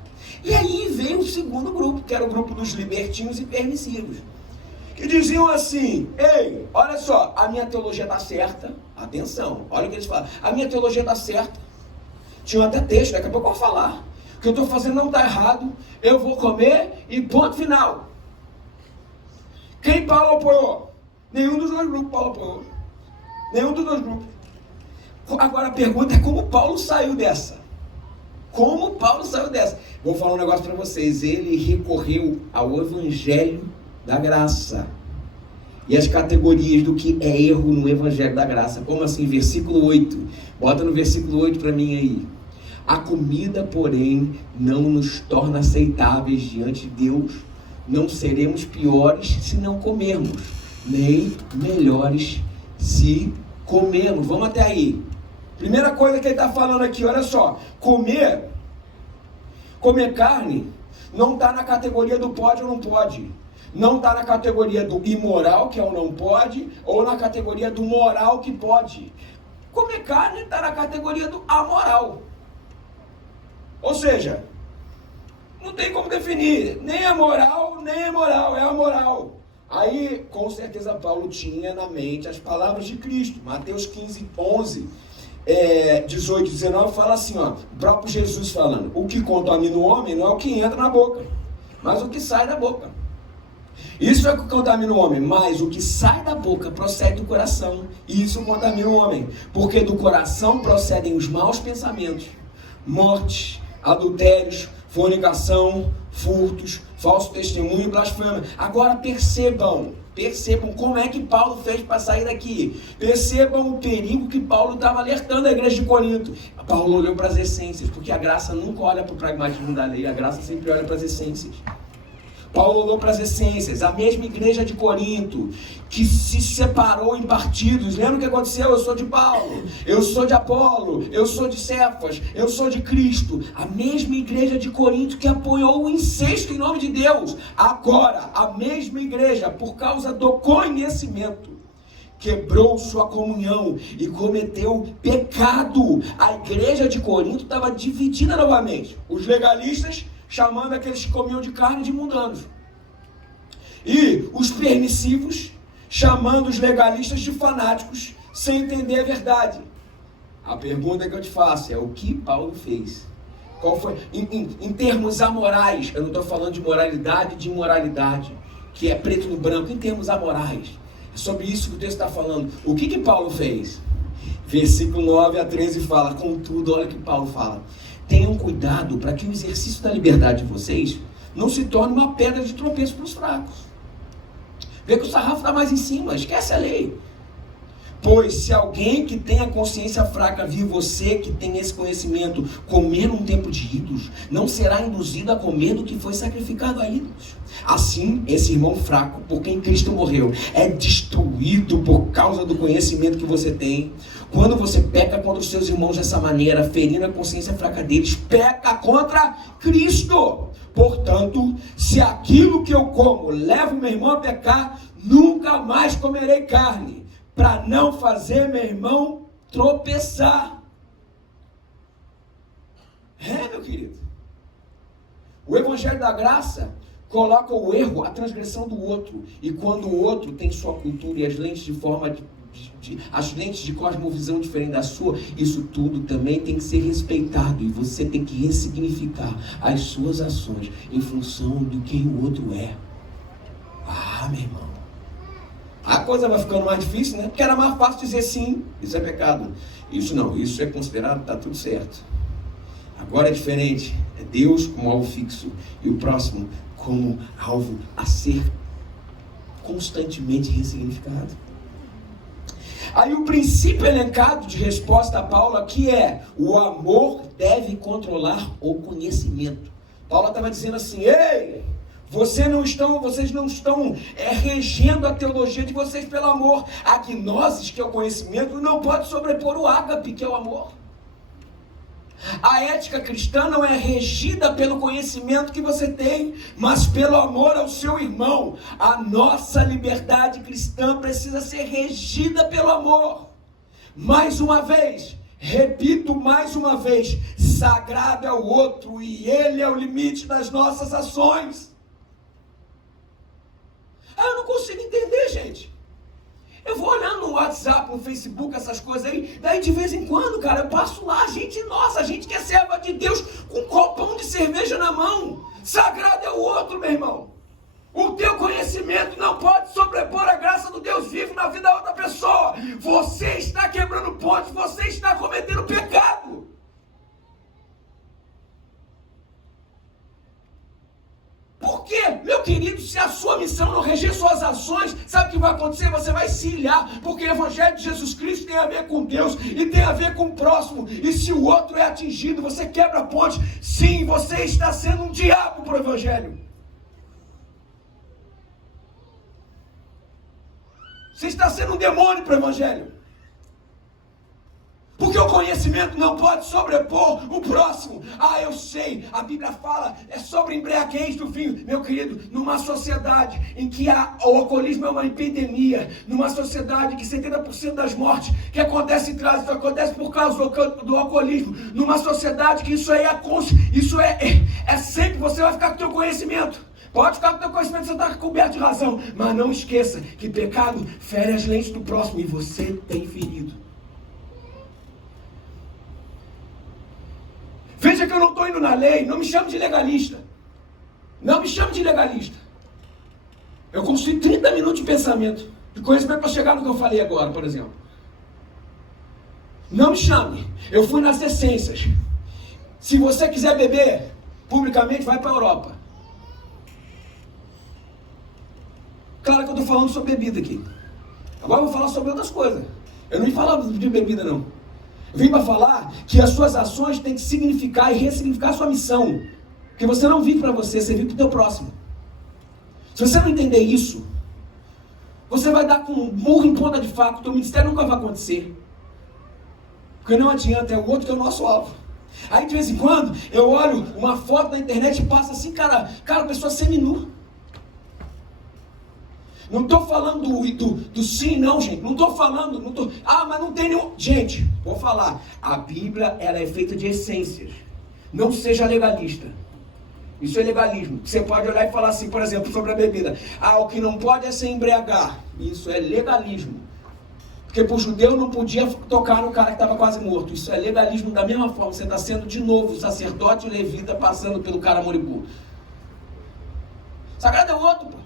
E aí veio o segundo grupo, que era o grupo dos libertinos e permissivos, que diziam assim: ei, olha só, a minha teologia está certa. Atenção, olha o que eles falam: a minha teologia está certa. Tinha até texto, daqui a pouco eu vou falar. O que eu estou fazendo não está errado, eu vou comer e ponto final. Quem Paulo apoiou? Nenhum dos dois grupos Paulo apoiou. Nenhum dos dois grupos. Agora a pergunta é: como Paulo saiu dessa? Como Paulo saiu dessa? Vou falar um negócio para vocês. Ele recorreu ao evangelho da graça e as categorias do que é erro no evangelho da graça. Como assim? Versículo 8, bota no versículo 8 para mim aí: a comida, porém, não nos torna aceitáveis diante de Deus, não seremos piores se não comermos, nem melhores se comermos. Vamos até aí. Primeira coisa que ele está falando aqui, olha só. Comer carne não está na categoria do pode ou não pode. Não está na categoria do imoral, que é o não pode, ou na categoria do moral, que pode. Comer carne está na categoria do amoral. Ou seja, não tem como definir, nem é moral, nem é moral, é amoral. Aí, com certeza, Paulo tinha na mente as palavras de Cristo. Mateus 15, 11, 18, 19, fala assim, ó, o próprio Jesus falando, o que contamina o homem não é o que entra na boca, mas o que sai da boca. Isso é o que contamina o homem, mas o que sai da boca procede do coração, e isso contamina o homem, porque do coração procedem os maus pensamentos, morte, adultérios, fornicação, furtos, falso testemunho e blasfêmia. Agora percebam como é que Paulo fez para sair daqui. Percebam o perigo que Paulo estava alertando a igreja de Corinto. Paulo olhou para as essências, porque a graça nunca olha para o pragmatismo da lei, a graça sempre olha para as essências. Paulo olhou para as essências, a mesma igreja de Corinto, que se separou em partidos. Lembra o que aconteceu? Eu sou de Paulo, eu sou de Apolo, eu sou de Cefas, eu sou de Cristo. A mesma igreja de Corinto que apoiou o incesto em nome de Deus. Agora, a mesma igreja, por causa do conhecimento, quebrou sua comunhão e cometeu pecado. A igreja de Corinto estava dividida novamente. Os legalistas chamando aqueles que comiam de carne de mundanos. E os permissivos chamando os legalistas de fanáticos, sem entender a verdade. A pergunta que eu te faço é: o que Paulo fez? Qual foi? Em termos amorais, eu não estou falando de moralidade e de imoralidade, que é preto no branco, em termos amorais. É sobre isso que o texto está falando. O que Paulo fez? Versículo 9 a 13 fala, contudo, olha o que Paulo fala. Tenham cuidado para que o exercício da liberdade de vocês não se torne uma pedra de tropeço para os fracos. Vê que o sarrafo está mais em cima, esquece a lei. Pois se alguém que tem a consciência fraca vir você que tem esse conhecimento comer num templo de ídolos, não será induzido a comer do que foi sacrificado a ídolos. Assim, esse irmão fraco, por quem Cristo morreu, é destruído por causa do conhecimento que você tem. Quando você peca contra os seus irmãos dessa maneira, ferindo a consciência fraca deles, peca contra Cristo. Portanto, se aquilo que eu como leva o meu irmão a pecar, nunca mais comerei carne, para não fazer meu irmão tropeçar. Meu querido. O Evangelho da Graça coloca o erro, a transgressão do outro. E quando o outro tem sua cultura e as lentes as lentes de cosmovisão diferente da sua, isso tudo também tem que ser respeitado. E você tem que ressignificar as suas ações em função do quem o outro é. Meu irmão. A coisa vai ficando mais difícil, né? Porque era mais fácil dizer sim, isso é pecado. Isso não, isso é considerado, está tudo certo. Agora é diferente. É Deus como alvo fixo e o próximo como alvo a ser constantemente ressignificado. Aí o princípio elencado de resposta a Paulo aqui é: o amor deve controlar o conhecimento. Paulo estava dizendo assim: ei, vocês não estão regendo a teologia de vocês pelo amor. A gnose, que é o conhecimento, não pode sobrepor o ágape, que é o amor. A ética cristã não é regida pelo conhecimento que você tem, mas pelo amor ao seu irmão. A nossa liberdade cristã precisa ser regida pelo amor. Mais uma vez, repito mais uma vez, sagrado é o outro e ele é o limite das nossas ações. Eu não consigo entender, gente. Eu vou olhando no WhatsApp, no Facebook, essas coisas aí, daí de vez em quando, cara, eu passo lá, a gente que é serva de Deus, com um copão de cerveja na mão. Sagrado é o outro, meu irmão. O teu conhecimento não pode sobrepor a graça do Deus vivo na vida da outra pessoa. Você está quebrando pontes, você está cometendo pecado. Por quê? Meu querido, se a sua missão não reger suas ações, sabe o que vai acontecer? Você vai se ilhar, porque o Evangelho de Jesus Cristo tem a ver com Deus e tem a ver com o próximo. E se o outro é atingido, você quebra a ponte. Sim, você está sendo um diabo para o Evangelho. Você está sendo um demônio para o evangelho. Porque o conhecimento não pode sobrepor o próximo. Ah, eu sei, a Bíblia fala, é sobre embriaguez do vinho. Meu querido, numa sociedade em que o alcoolismo é uma epidemia, numa sociedade que 70% das mortes que acontecem em trânsito acontece por causa do alcoolismo, numa sociedade que isso é sempre, você vai ficar com o teu conhecimento. Pode ficar com o teu conhecimento, você está coberto de razão. Mas não esqueça que pecado fere as lentes do próximo e você tem ferido. Veja que eu não estou indo na lei, não me chame de legalista. Não me chame de legalista. Eu construí 30 minutos de pensamento, de conhecimento para chegar no que eu falei agora, por exemplo. Não me chame. Eu fui nas essências. Se você quiser beber publicamente, vai para a Europa. Claro que eu estou falando sobre bebida aqui. Agora eu vou falar sobre outras coisas. Eu não vim falar de bebida, não. Eu vim para falar que as suas ações têm que significar e ressignificar a sua missão. Porque você não vive para você, você vive para o teu próximo. Se você não entender isso, você vai dar com um burro em ponta de faca, o teu ministério nunca vai acontecer. Porque não adianta, é o outro que é o nosso alvo. Aí de vez em quando, eu olho uma foto na internet e passa assim, cara, a pessoa semi-nu. Não estou falando do sim, não, gente. Não estou falando, mas não tem nenhum... Gente, vou falar. A Bíblia, ela é feita de essências. Não seja legalista. Isso é legalismo. Você pode olhar e falar assim, por exemplo, sobre a bebida. O que não pode é se embriagar. Isso é legalismo. Porque para o judeu não podia tocar no cara que estava quase morto. Isso é legalismo da mesma forma. Você está sendo de novo o sacerdote e levita passando pelo cara moribundo. Sagrado é outro, pô.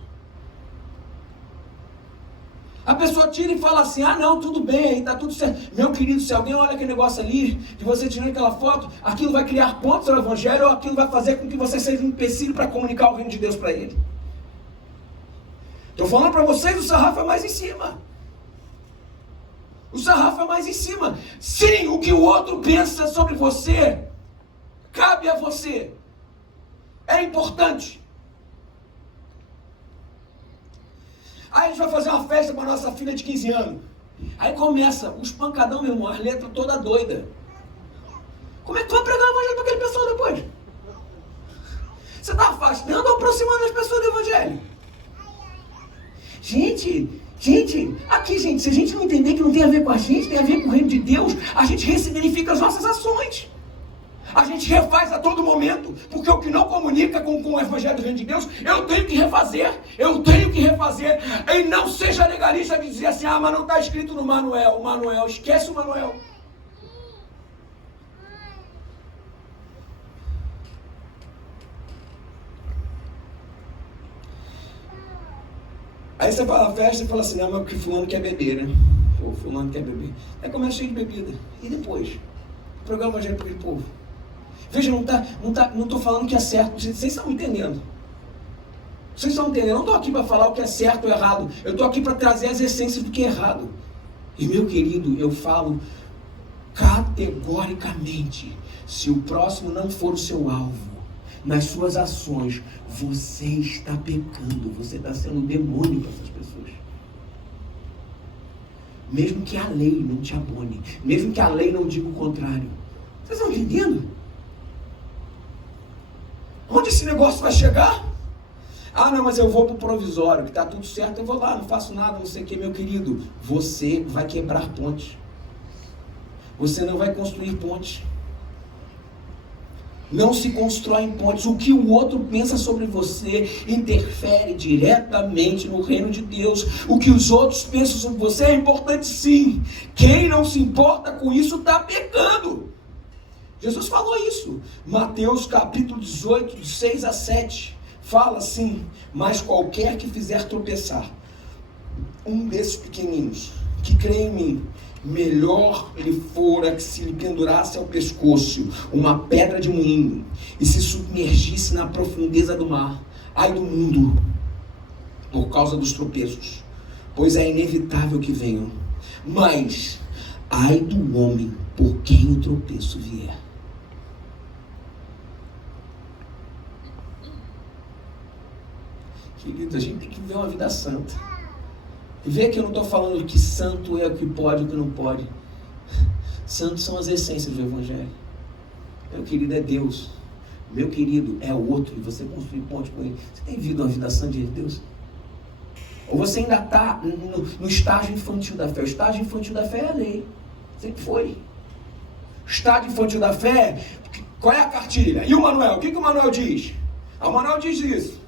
A pessoa tira e fala assim, não, tudo bem, aí tá tudo certo. Meu querido, se alguém olha aquele negócio ali, de você tirando aquela foto, aquilo vai criar pontos no evangelho, ou aquilo vai fazer com que você seja um empecilho para comunicar o reino de Deus para ele. Estou falando para vocês, o sarrafo é mais em cima. O sarrafo é mais em cima. Sim, o que o outro pensa sobre você, cabe a você. É importante. Aí a gente vai fazer uma festa para nossa filha de 15 anos. Aí começa os pancadão, meu irmão, as letras toda doida. Como é que tu vai pregar o evangelho para aquele pessoal depois? Você está afastando ou aproximando as pessoas do evangelho? Gente, aqui, gente, se a gente não entender que não tem a ver com a gente, tem a ver com o reino de Deus, a gente ressignifica as nossas ações. A gente refaz a todo momento, porque o que não comunica com o evangelho do reino de Deus, eu tenho que refazer. E não seja legalista de dizer assim, mas não está escrito no manual. O manual, esquece o manual. Aí você fala na festa e fala assim, mas porque fulano quer beber, né? Pô, fulano quer beber. Aí começa cheio de bebida. E depois? O programa evangelho para aquele povo. Veja, não estou falando que é certo, vocês estão me entendendo. Vocês estão entendendo? Eu não estou aqui para falar o que é certo ou errado. Eu estou aqui para trazer as essências do que é errado. E meu querido, eu falo categoricamente, se o próximo não for o seu alvo, nas suas ações, você está pecando, você está sendo um demônio para essas pessoas. Mesmo que a lei não te abone, mesmo que a lei não diga o contrário. Vocês estão entendendo? Onde esse negócio vai chegar? Não, mas eu vou para o provisório, que está tudo certo, eu vou lá, não faço nada, não sei o que, meu querido. Você vai quebrar pontes. Você não vai construir pontes. Não se constrói pontes. O que o outro pensa sobre você interfere diretamente no reino de Deus. O que os outros pensam sobre você é importante sim. Quem não se importa com isso está pecando. Jesus falou isso. Mateus capítulo 18, de 6 a 7. Fala assim, mas qualquer que fizer tropeçar um desses pequeninos que crê em mim, melhor lhe fora que se lhe pendurasse ao pescoço uma pedra de moinho e se submergisse na profundeza do mar. Ai do mundo, por causa dos tropeços, pois é inevitável que venham. Mas ai do homem por quem o tropeço vier. Querido, a gente tem que viver uma vida santa. Vê que eu não estou falando que santo é o que pode e o que não pode. Santos são as essências do Evangelho. Meu querido é Deus. Meu querido é o outro. E você construir ponte com ele. Você tem vivido uma vida santa de Deus? Ou você ainda está no estágio infantil da fé? O estágio infantil da fé é a lei. Sempre foi. O estágio infantil da fé, qual é a cartilha? E o Manuel? O que o Manuel diz? O Manuel diz isso.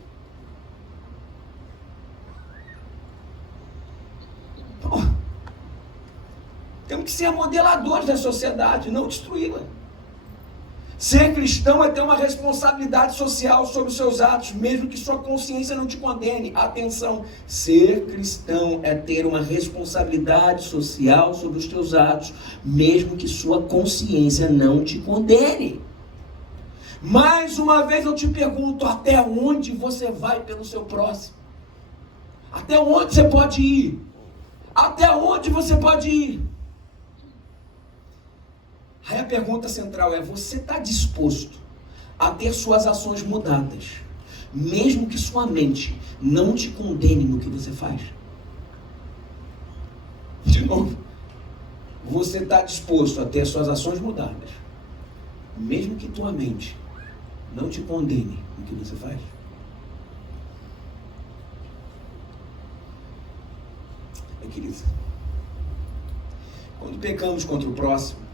Então, temos que ser modeladores da sociedade, não destruí-la. Ser cristão é ter uma responsabilidade social sobre os seus atos, mesmo que sua consciência não te condene. Atenção, ser cristão é ter uma responsabilidade social sobre os teus atos, mesmo que sua consciência não te condene. Mais uma vez eu te pergunto, até onde você vai pelo seu próximo? Até onde você pode ir? Até onde você pode ir? Aí a pergunta central é, você está disposto a ter suas ações mudadas, mesmo que sua mente não te condene no que você faz? De novo, você está disposto a ter suas ações mudadas, mesmo que tua mente não te condene no que você faz? Meu querido, quando pecamos contra o próximo,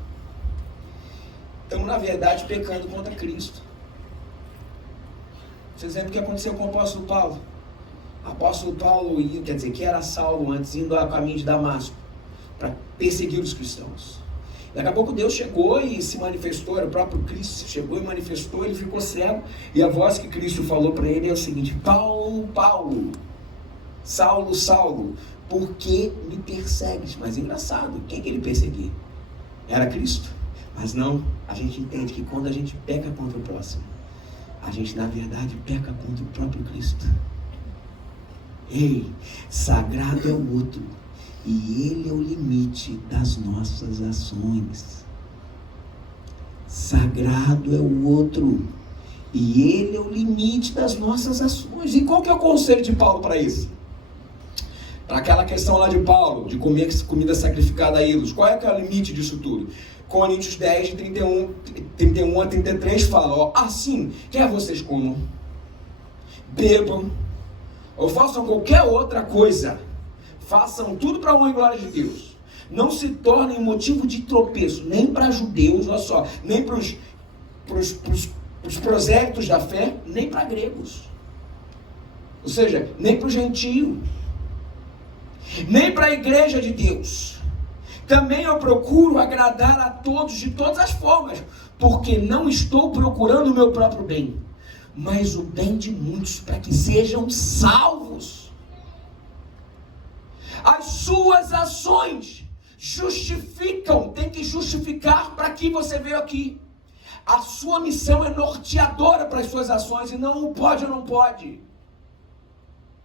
estamos, na verdade, pecando contra Cristo. Vocês lembram o que aconteceu com o apóstolo Paulo? O apóstolo Paulo, que era Saulo antes, indo a caminho de Damasco, para perseguir os cristãos. Daqui a pouco Deus chegou e se manifestou, era o próprio Cristo, chegou e manifestou, ele ficou cego, e a voz que Cristo falou para ele é o seguinte: Paulo, Paulo, Saulo, Saulo, por que me persegues? Mas engraçado, quem que ele perseguia? Era Cristo. Mas não, a gente entende que quando a gente peca contra o próximo, a gente na verdade peca contra o próprio Cristo. Ei, sagrado é o outro, e ele é o limite das nossas ações. Sagrado é o outro, e ele é o limite das nossas ações. E qual que é o conselho de Paulo para isso? Para aquela questão lá de Paulo, de comer comida sacrificada a ídolos, qual é que é o limite disso tudo? Coríntios 10, de 31 a 33 fala, ó, assim, quer vocês comam, bebam, ou façam qualquer outra coisa, façam tudo para a honra e glória de Deus. Não se tornem motivo de tropeço, nem para judeus, olha só, nem para os prosélitos da fé, nem para gregos. Ou seja, nem para o gentio, nem para a igreja de Deus. Também eu procuro agradar a todos de todas as formas, porque não estou procurando o meu próprio bem, mas o bem de muitos, para que sejam salvos. As suas ações justificam, tem que justificar para que você veio aqui. A sua missão é norteadora para as suas ações, e não pode ou não pode.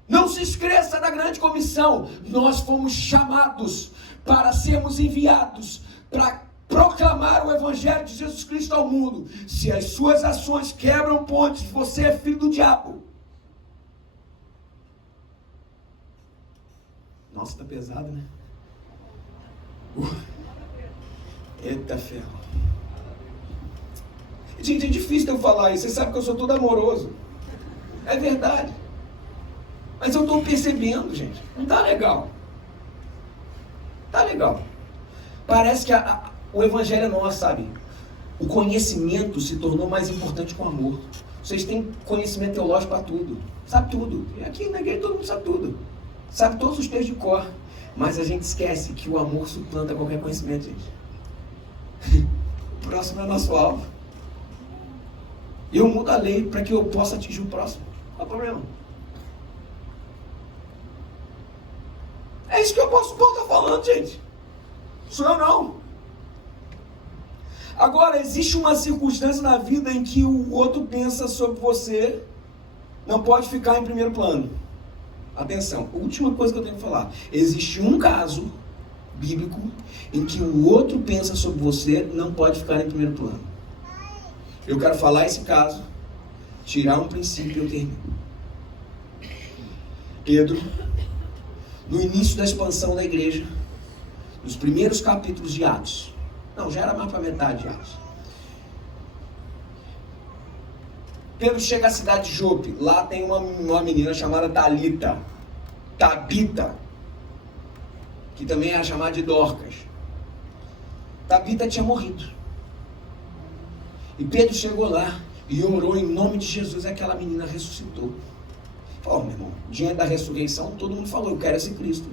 Não se esqueça da grande comissão. Nós fomos chamados para sermos enviados para proclamar o Evangelho de Jesus Cristo ao mundo. Se as suas ações quebram pontes, você é filho do diabo. Nossa, está pesado, né? Eita ferro. Gente, é difícil eu falar isso. Você sabe que eu sou todo amoroso. É verdade. Mas eu estou percebendo, gente. Não está legal. Tá legal. Parece que o Evangelho é nosso, sabe? O conhecimento se tornou mais importante que o amor. Vocês têm conhecimento teológico para tudo. Sabe tudo. E aqui na igreja todo mundo sabe tudo. Sabe todos os textos de cor. Mas a gente esquece que o amor suplanta qualquer conhecimento, gente. O próximo é nosso alvo. Eu mudo a lei para que eu possa atingir o próximo. Qual é o problema? É isso que o apóstolo Paulo está falando, gente. Sou eu não. Agora, existe uma circunstância na vida em que o outro pensa sobre você, não pode ficar em primeiro plano. Atenção, última coisa que eu tenho que falar. Existe um caso bíblico em que o outro pensa sobre você, não pode ficar em primeiro plano. Eu quero falar esse caso, tirar um princípio e eu termino. Pedro, no início da expansão da igreja, nos primeiros capítulos de Atos. Não, já era mais para metade de Atos. Pedro chega à cidade de Jope. Lá tem uma menina chamada Tabita, que também era chamada de Dorcas. Tabita tinha morrido. E Pedro chegou lá e orou em nome de Jesus, e aquela menina ressuscitou. Falou, meu irmão, diante da ressurreição, todo mundo falou, eu quero esse Cristo.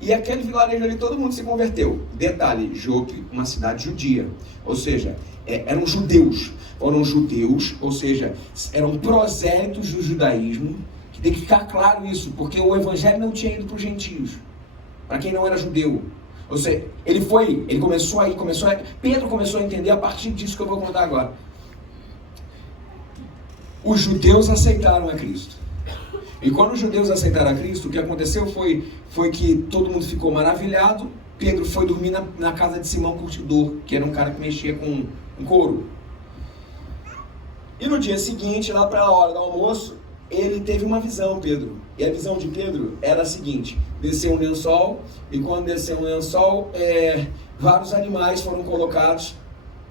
E aquele vilarejo ali, todo mundo se converteu. Detalhe, Jope, uma cidade judia. Ou seja, eram judeus. Foram judeus, ou seja, eram prosélitos do judaísmo. Que tem que ficar claro isso, porque o evangelho não tinha ido para os gentios. Para quem não era judeu. Ou seja, Pedro começou a entender a partir disso que eu vou contar agora. Os judeus aceitaram a Cristo. E quando os judeus aceitaram a Cristo, o que aconteceu foi que todo mundo ficou maravilhado. Pedro foi dormir na casa de Simão Curtidor, que era um cara que mexia com couro. E no dia seguinte, lá para a hora do almoço, ele teve uma visão, Pedro. E a visão de Pedro era a seguinte: desceu um lençol, e quando desceu um lençol, vários animais foram colocados.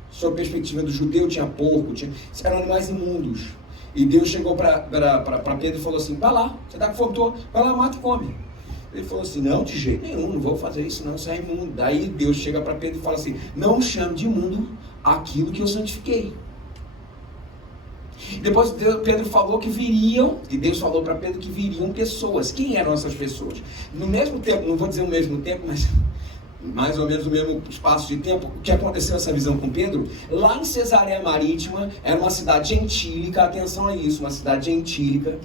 Sob a perspectiva do judeu, tinha porco, eram animais imundos. E Deus chegou para Pedro e falou assim: vai lá, você está com fome, vai lá, mata e come. Ele falou assim: não, de jeito nenhum, não vou fazer isso não, isso é imundo. Daí Deus chega para Pedro e fala assim: não chame de imundo aquilo que eu santifiquei. Depois Pedro falou que viriam, e Deus falou para Pedro que viriam pessoas. Quem eram essas pessoas? No mesmo tempo, não vou dizer o mesmo tempo, mas mais ou menos o mesmo espaço de tempo, o que aconteceu essa visão com Pedro? Lá em Cesareia Marítima, era uma cidade gentílica, atenção a isso, uma cidade gentílica.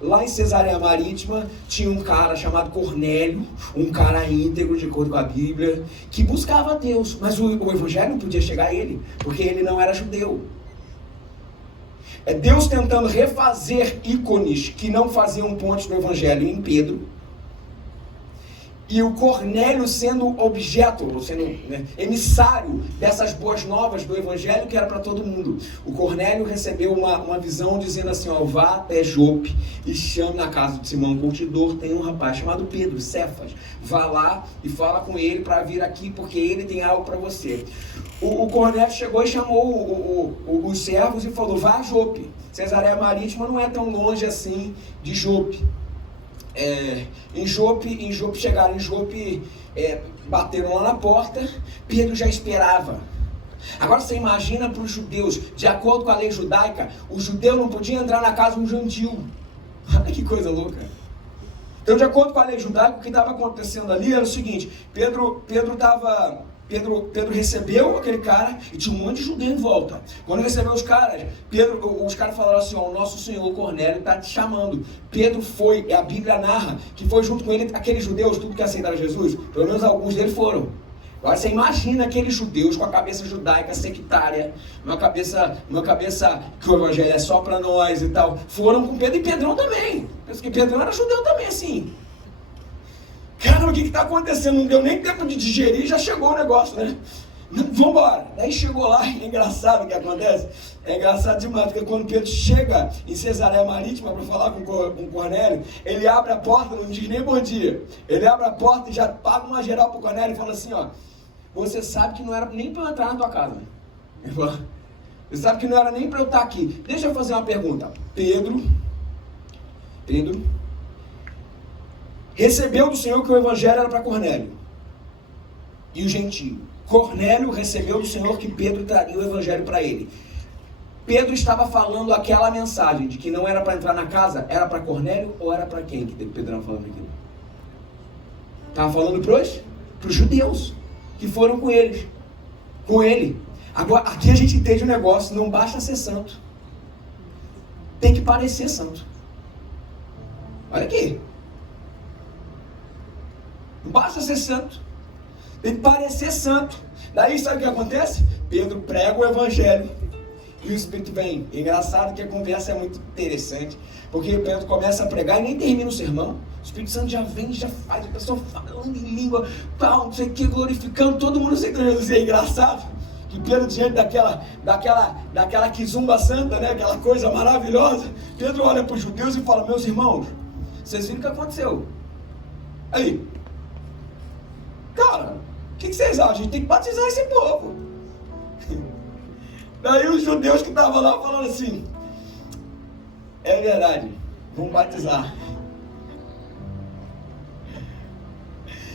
Lá em Cesareia Marítima tinha um cara chamado Cornélio, um cara íntegro de acordo com a Bíblia, que buscava Deus, mas o evangelho não podia chegar a ele, porque ele não era judeu. É Deus tentando refazer ícones que não faziam ponte do evangelho em Pedro, e o Cornélio sendo objeto, sendo emissário dessas boas novas do evangelho que era para todo mundo. O Cornélio recebeu uma visão dizendo assim: ó, vá até Jope e chame na casa de Simão Curtidor, tem um rapaz chamado Pedro, Cefas. Vá lá e fala com ele para vir aqui, porque ele tem algo para você. O Cornélio chegou e chamou os servos e falou: vá a Jope. Cesareia Marítima não é tão longe assim de Jope. Em Jope, chegaram em Jope, bateram lá na porta. Pedro já esperava. Agora você imagina para os judeus, de acordo com a lei judaica, o judeu não podia entrar na casa de um gentil. Olha que coisa louca. Então, de acordo com a lei judaica, o que estava acontecendo ali era o seguinte: Pedro recebeu aquele cara e tinha um monte de judeu em volta. Quando recebeu os caras falaram assim: ó, o nosso senhor Cornélio está te chamando. Pedro foi, a Bíblia narra que foi junto com ele aqueles judeus, tudo que aceitaram Jesus, pelo menos alguns deles foram. Agora você imagina aqueles judeus com a cabeça judaica sectária, uma cabeça que o evangelho é só para nós e tal, foram com Pedro, e Pedrão também, porque Pedrão era judeu também assim. Cara, o que está acontecendo? Não deu nem tempo de digerir, já chegou o negócio, né? Vambora. Daí chegou lá, é engraçado o que acontece. É engraçado demais, porque quando Pedro chega em Cesareia Marítima para falar com Cornélio, ele abre a porta, não diz nem bom dia. Ele abre a porta e já paga uma geral para o Cornélio e fala assim: ó, você sabe que não era nem para eu entrar na tua casa. Você sabe que não era nem para eu estar aqui. Deixa eu fazer uma pergunta. Pedro recebeu do Senhor que o evangelho era para Cornélio e o gentio. Cornélio recebeu do Senhor que Pedro traria o evangelho para ele. Pedro estava falando aquela mensagem de que não era para entrar na casa, era para Cornélio ou era para quem que Pedro estava falando aquilo? Estava falando para os judeus que foram com ele. Agora, aqui a gente entende o negócio: não basta ser santo, tem que parecer santo. Olha aqui. Não basta ser santo, tem que parecer santo. Daí sabe o que acontece? Pedro prega o evangelho e o Espírito vem. É engraçado que a conversa é muito interessante, porque Pedro começa a pregar e nem termina o sermão. O Espírito Santo já vem, já faz a pessoa falando em língua, tal, não sei o que, glorificando, todo mundo aceitando Jesus. É engraçado que Pedro, diante daquela quizumba santa, né, aquela coisa maravilhosa, Pedro olha para os judeus e fala: meus irmãos, Vocês viram o que aconteceu? Aí, cara, o que vocês acham? A gente tem que batizar esse povo. Daí os judeus que estavam lá falando assim, é verdade, vamos batizar.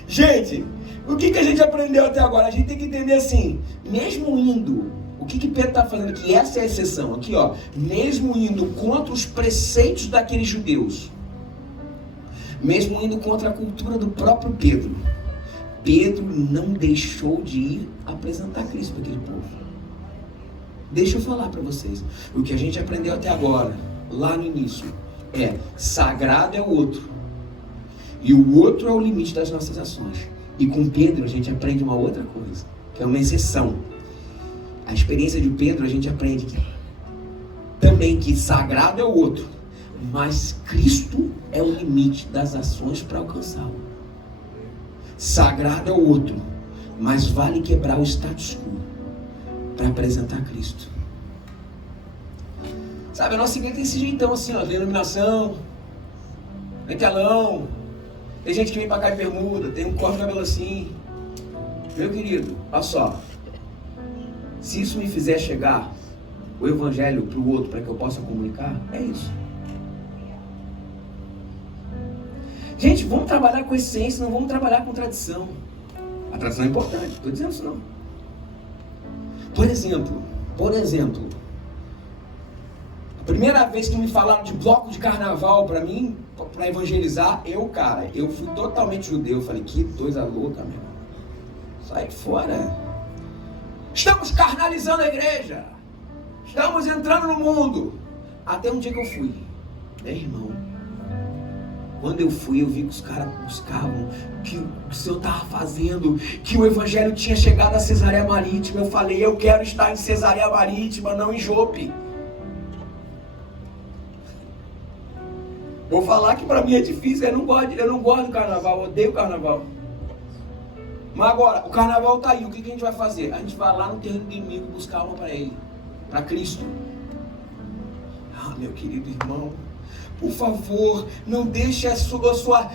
Gente, o que a gente aprendeu até agora? A gente tem que entender assim, mesmo indo, o que Pedro está fazendo aqui? Essa é a exceção, aqui ó, mesmo indo contra os preceitos daqueles judeus, mesmo indo contra a cultura do próprio Pedro, Pedro não deixou de ir apresentar Cristo para aquele povo. Deixa eu falar para vocês, o que a gente aprendeu até agora, lá no início, é sagrado é o outro, e o outro é o limite das nossas ações. E com Pedro a gente aprende uma outra coisa, que é uma exceção. A experiência de Pedro a gente aprende também que sagrado é o outro, mas Cristo é o limite das ações para alcançá-lo. Sagrado é o outro, mas vale quebrar o status quo para apresentar Cristo. Sabe, a nossa igreja tem esse jeitão assim, ó, denominação, tem telão, tem gente que vem pra cá de bermuda, tem um corte de cabelo assim. Meu querido, olha só, se isso me fizer chegar o evangelho pro outro para que eu possa comunicar, é isso. Gente, vamos trabalhar com essência, não vamos trabalhar com tradição. A tradição é importante, não estou dizendo isso não. Por exemplo, a primeira vez que me falaram de bloco de carnaval para mim, para evangelizar, eu fui totalmente judeu. Eu falei, que coisa louca, meu. Sai fora. Estamos carnalizando a igreja. Estamos entrando no mundo. Até um dia que eu fui. Meu irmão, quando eu fui, eu vi que os caras buscavam, que o Senhor estava fazendo, que o evangelho tinha chegado a Cesareia Marítima. Eu falei, eu quero estar em Cesareia Marítima, não em Jope. Vou falar que para mim é difícil, eu não gosto do carnaval, eu odeio o carnaval. Mas agora, o carnaval está aí, o que a gente vai fazer? A gente vai lá no terreno do inimigo buscar alma para ele, para Cristo. Ah, meu querido irmão, por favor, não deixe a sua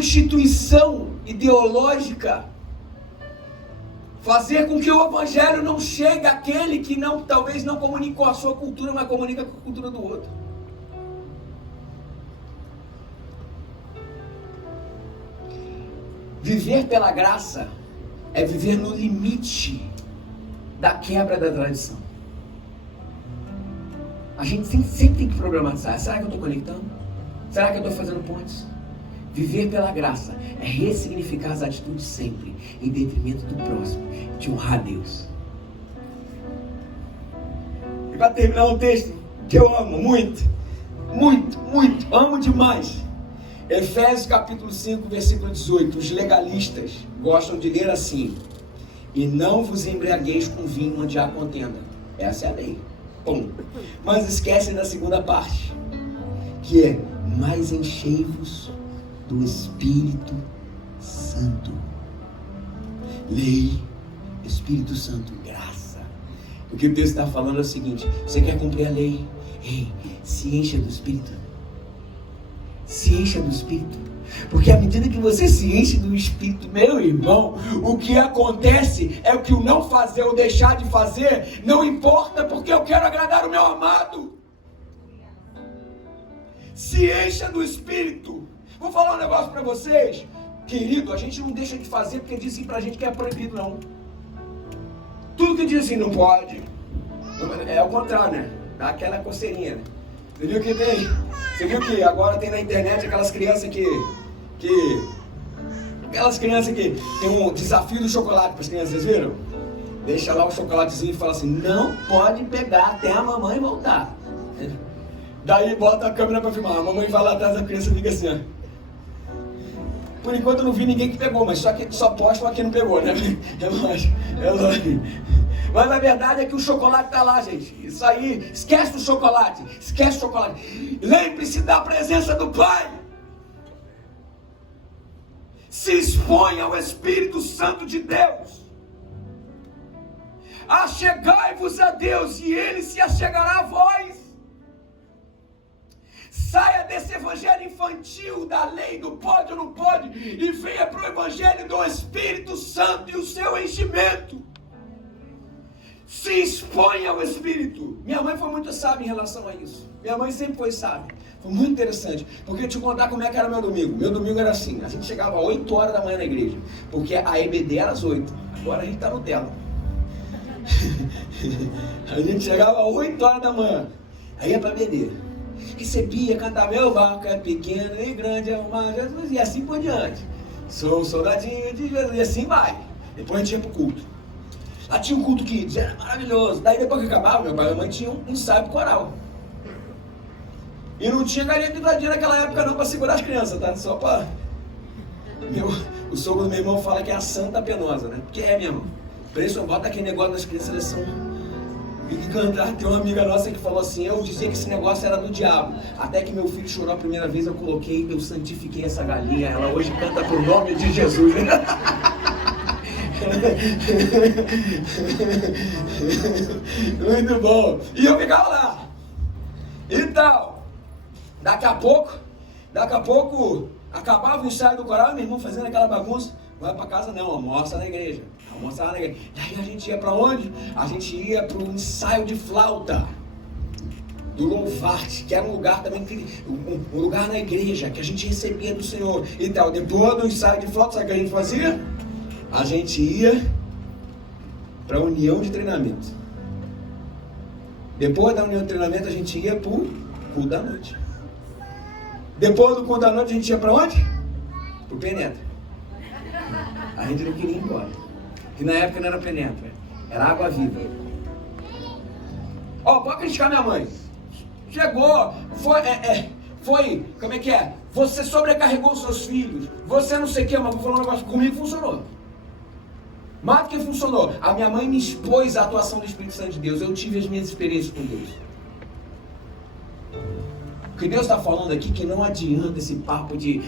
instituição ideológica fazer com que o evangelho não chegue àquele que talvez não comunique com a sua cultura, mas comunica com a cultura do outro. Viver pela graça é viver no limite da quebra da tradição. A gente sempre tem que problematizar. Será que eu estou conectando? Será que eu estou fazendo pontes? Viver pela graça é ressignificar as atitudes sempre, em detrimento do próximo, de honrar a Deus. E para terminar um texto que eu amo muito, amo demais. Efésios capítulo 5, versículo 18. Os legalistas gostam de ler assim: e não vos embriagueis com vinho onde há contenda. Essa é a lei. Bom, mas esquecem da segunda parte, que é: mas enchei-vos do Espírito Santo. Lei, Espírito Santo, graça. O que o texto está falando é o seguinte: você quer cumprir a lei? Ei, se encha do Espírito. Se encha do Espírito. Porque à medida que você se enche do Espírito, meu irmão, o que acontece é que o não fazer ou deixar de fazer não importa, porque eu quero agradar o meu amado. Se encha do Espírito. Vou falar um negócio para vocês, querido, a gente não deixa de fazer porque dizem pra gente que é proibido, não. Tudo que dizem não pode, é o contrário, né? Dá aquela coceirinha, né? Você viu que tem? Você viu que agora tem na internet aquelas crianças que tem um desafio do chocolate para as crianças, vocês viram? Deixa lá o chocolatezinho e fala assim: não pode pegar até a mamãe voltar. Daí bota a câmera para filmar, a mamãe vai lá atrás da criança e fica assim, ó. Por enquanto eu não vi ninguém que pegou, mas só postam quem não pegou, né? É lógico. Mas a verdade é que o chocolate está lá, gente. Isso aí, esquece o chocolate. Lembre-se da presença do Pai. Se exponha ao Espírito Santo de Deus. Achegai-vos a Deus e Ele se achegará a vós. Saia desse evangelho infantil, da lei, do pode ou não pode, e venha para o evangelho do Espírito Santo e o seu enchimento. Se exponha ao Espírito. Minha mãe foi muito sábia em relação a isso. Minha mãe sempre foi sábia. Foi muito interessante. Porque eu te contar como é que era meu domingo. Meu domingo era assim. A gente chegava às 8 horas da manhã na igreja. Porque a EBD era às 8. Agora a gente está no dela. A gente chegava às 8 horas da manhã. Aí ia para a EBD. Recebia, cantava, meu barco é pequeno e grande é o mar Jesus. E assim por diante. Sou um soldadinho de Jesus. E assim vai. Depois a gente ia para o culto. Lá tinha um culto kids, era maravilhoso. Daí depois que acabava, meu pai e minha mãe tinham um ensaio coral. E não tinha galinha pintadinha naquela época não para segurar as crianças, tá? Só para... O sogro do meu irmão fala que é a santa penosa, né? Porque é mesmo. Por isso eu boto aquele negócio das crianças, elas são... E de cantar, tem uma amiga nossa que falou assim, eu dizia que esse negócio era do diabo. Até que meu filho chorou a primeira vez, eu coloquei, eu santifiquei essa galinha. Ela hoje canta pro nome de Jesus. Muito bom. E eu ficava lá. Então, daqui a pouco, acabava o ensaio do coral e meu irmão fazendo aquela bagunça. Não vai pra casa não, almoça na igreja. Almoça lá na igreja. Daí a gente ia pra onde? A gente ia pro ensaio de flauta do Louvarte, que era um lugar também, um lugar na igreja, que a gente recebia do Senhor. Então, depois do ensaio de flauta, sabe o que a gente fazia? A gente ia para a união de treinamento. Depois da união de treinamento, a gente ia para o culto da noite. Depois do culto da noite, a gente ia para onde? Para o Penetra. A gente não queria ir embora. Que na época não era Penetra, era Água Viva. Ó, pode criticar minha mãe. Chegou, foi, como é que é? Você sobrecarregou os seus filhos. Você não sei o que, mas vou falar um negócio, comigo funcionou. Mais do que funcionou. A minha mãe me expôs à atuação do Espírito Santo de Deus. Eu tive as minhas experiências com Deus. O que Deus está falando aqui, que não adianta esse papo de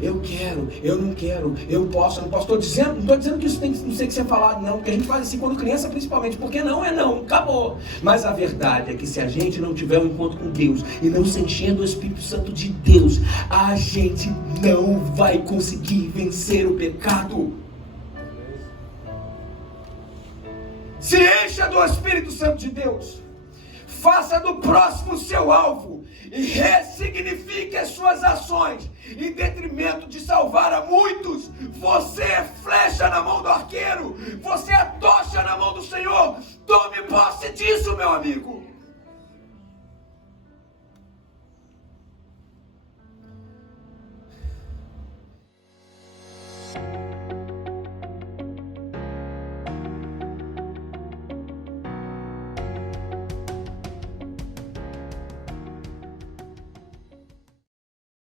eu quero, eu não quero, eu posso, eu não posso. Não estou dizendo que isso não tem que ser falado, não. Porque a gente faz assim quando criança, principalmente. Porque não é não, acabou. Mas a verdade é que se a gente não tiver um encontro com Deus e não se encher do Espírito Santo de Deus, a gente não vai conseguir vencer o pecado. Se encha do Espírito Santo de Deus. Faça do próximo seu alvo e ressignifique as suas ações em detrimento de salvar a muitos. Você é flecha na mão do arqueiro, você é tocha na mão do Senhor. Tome posse disso, meu amigo.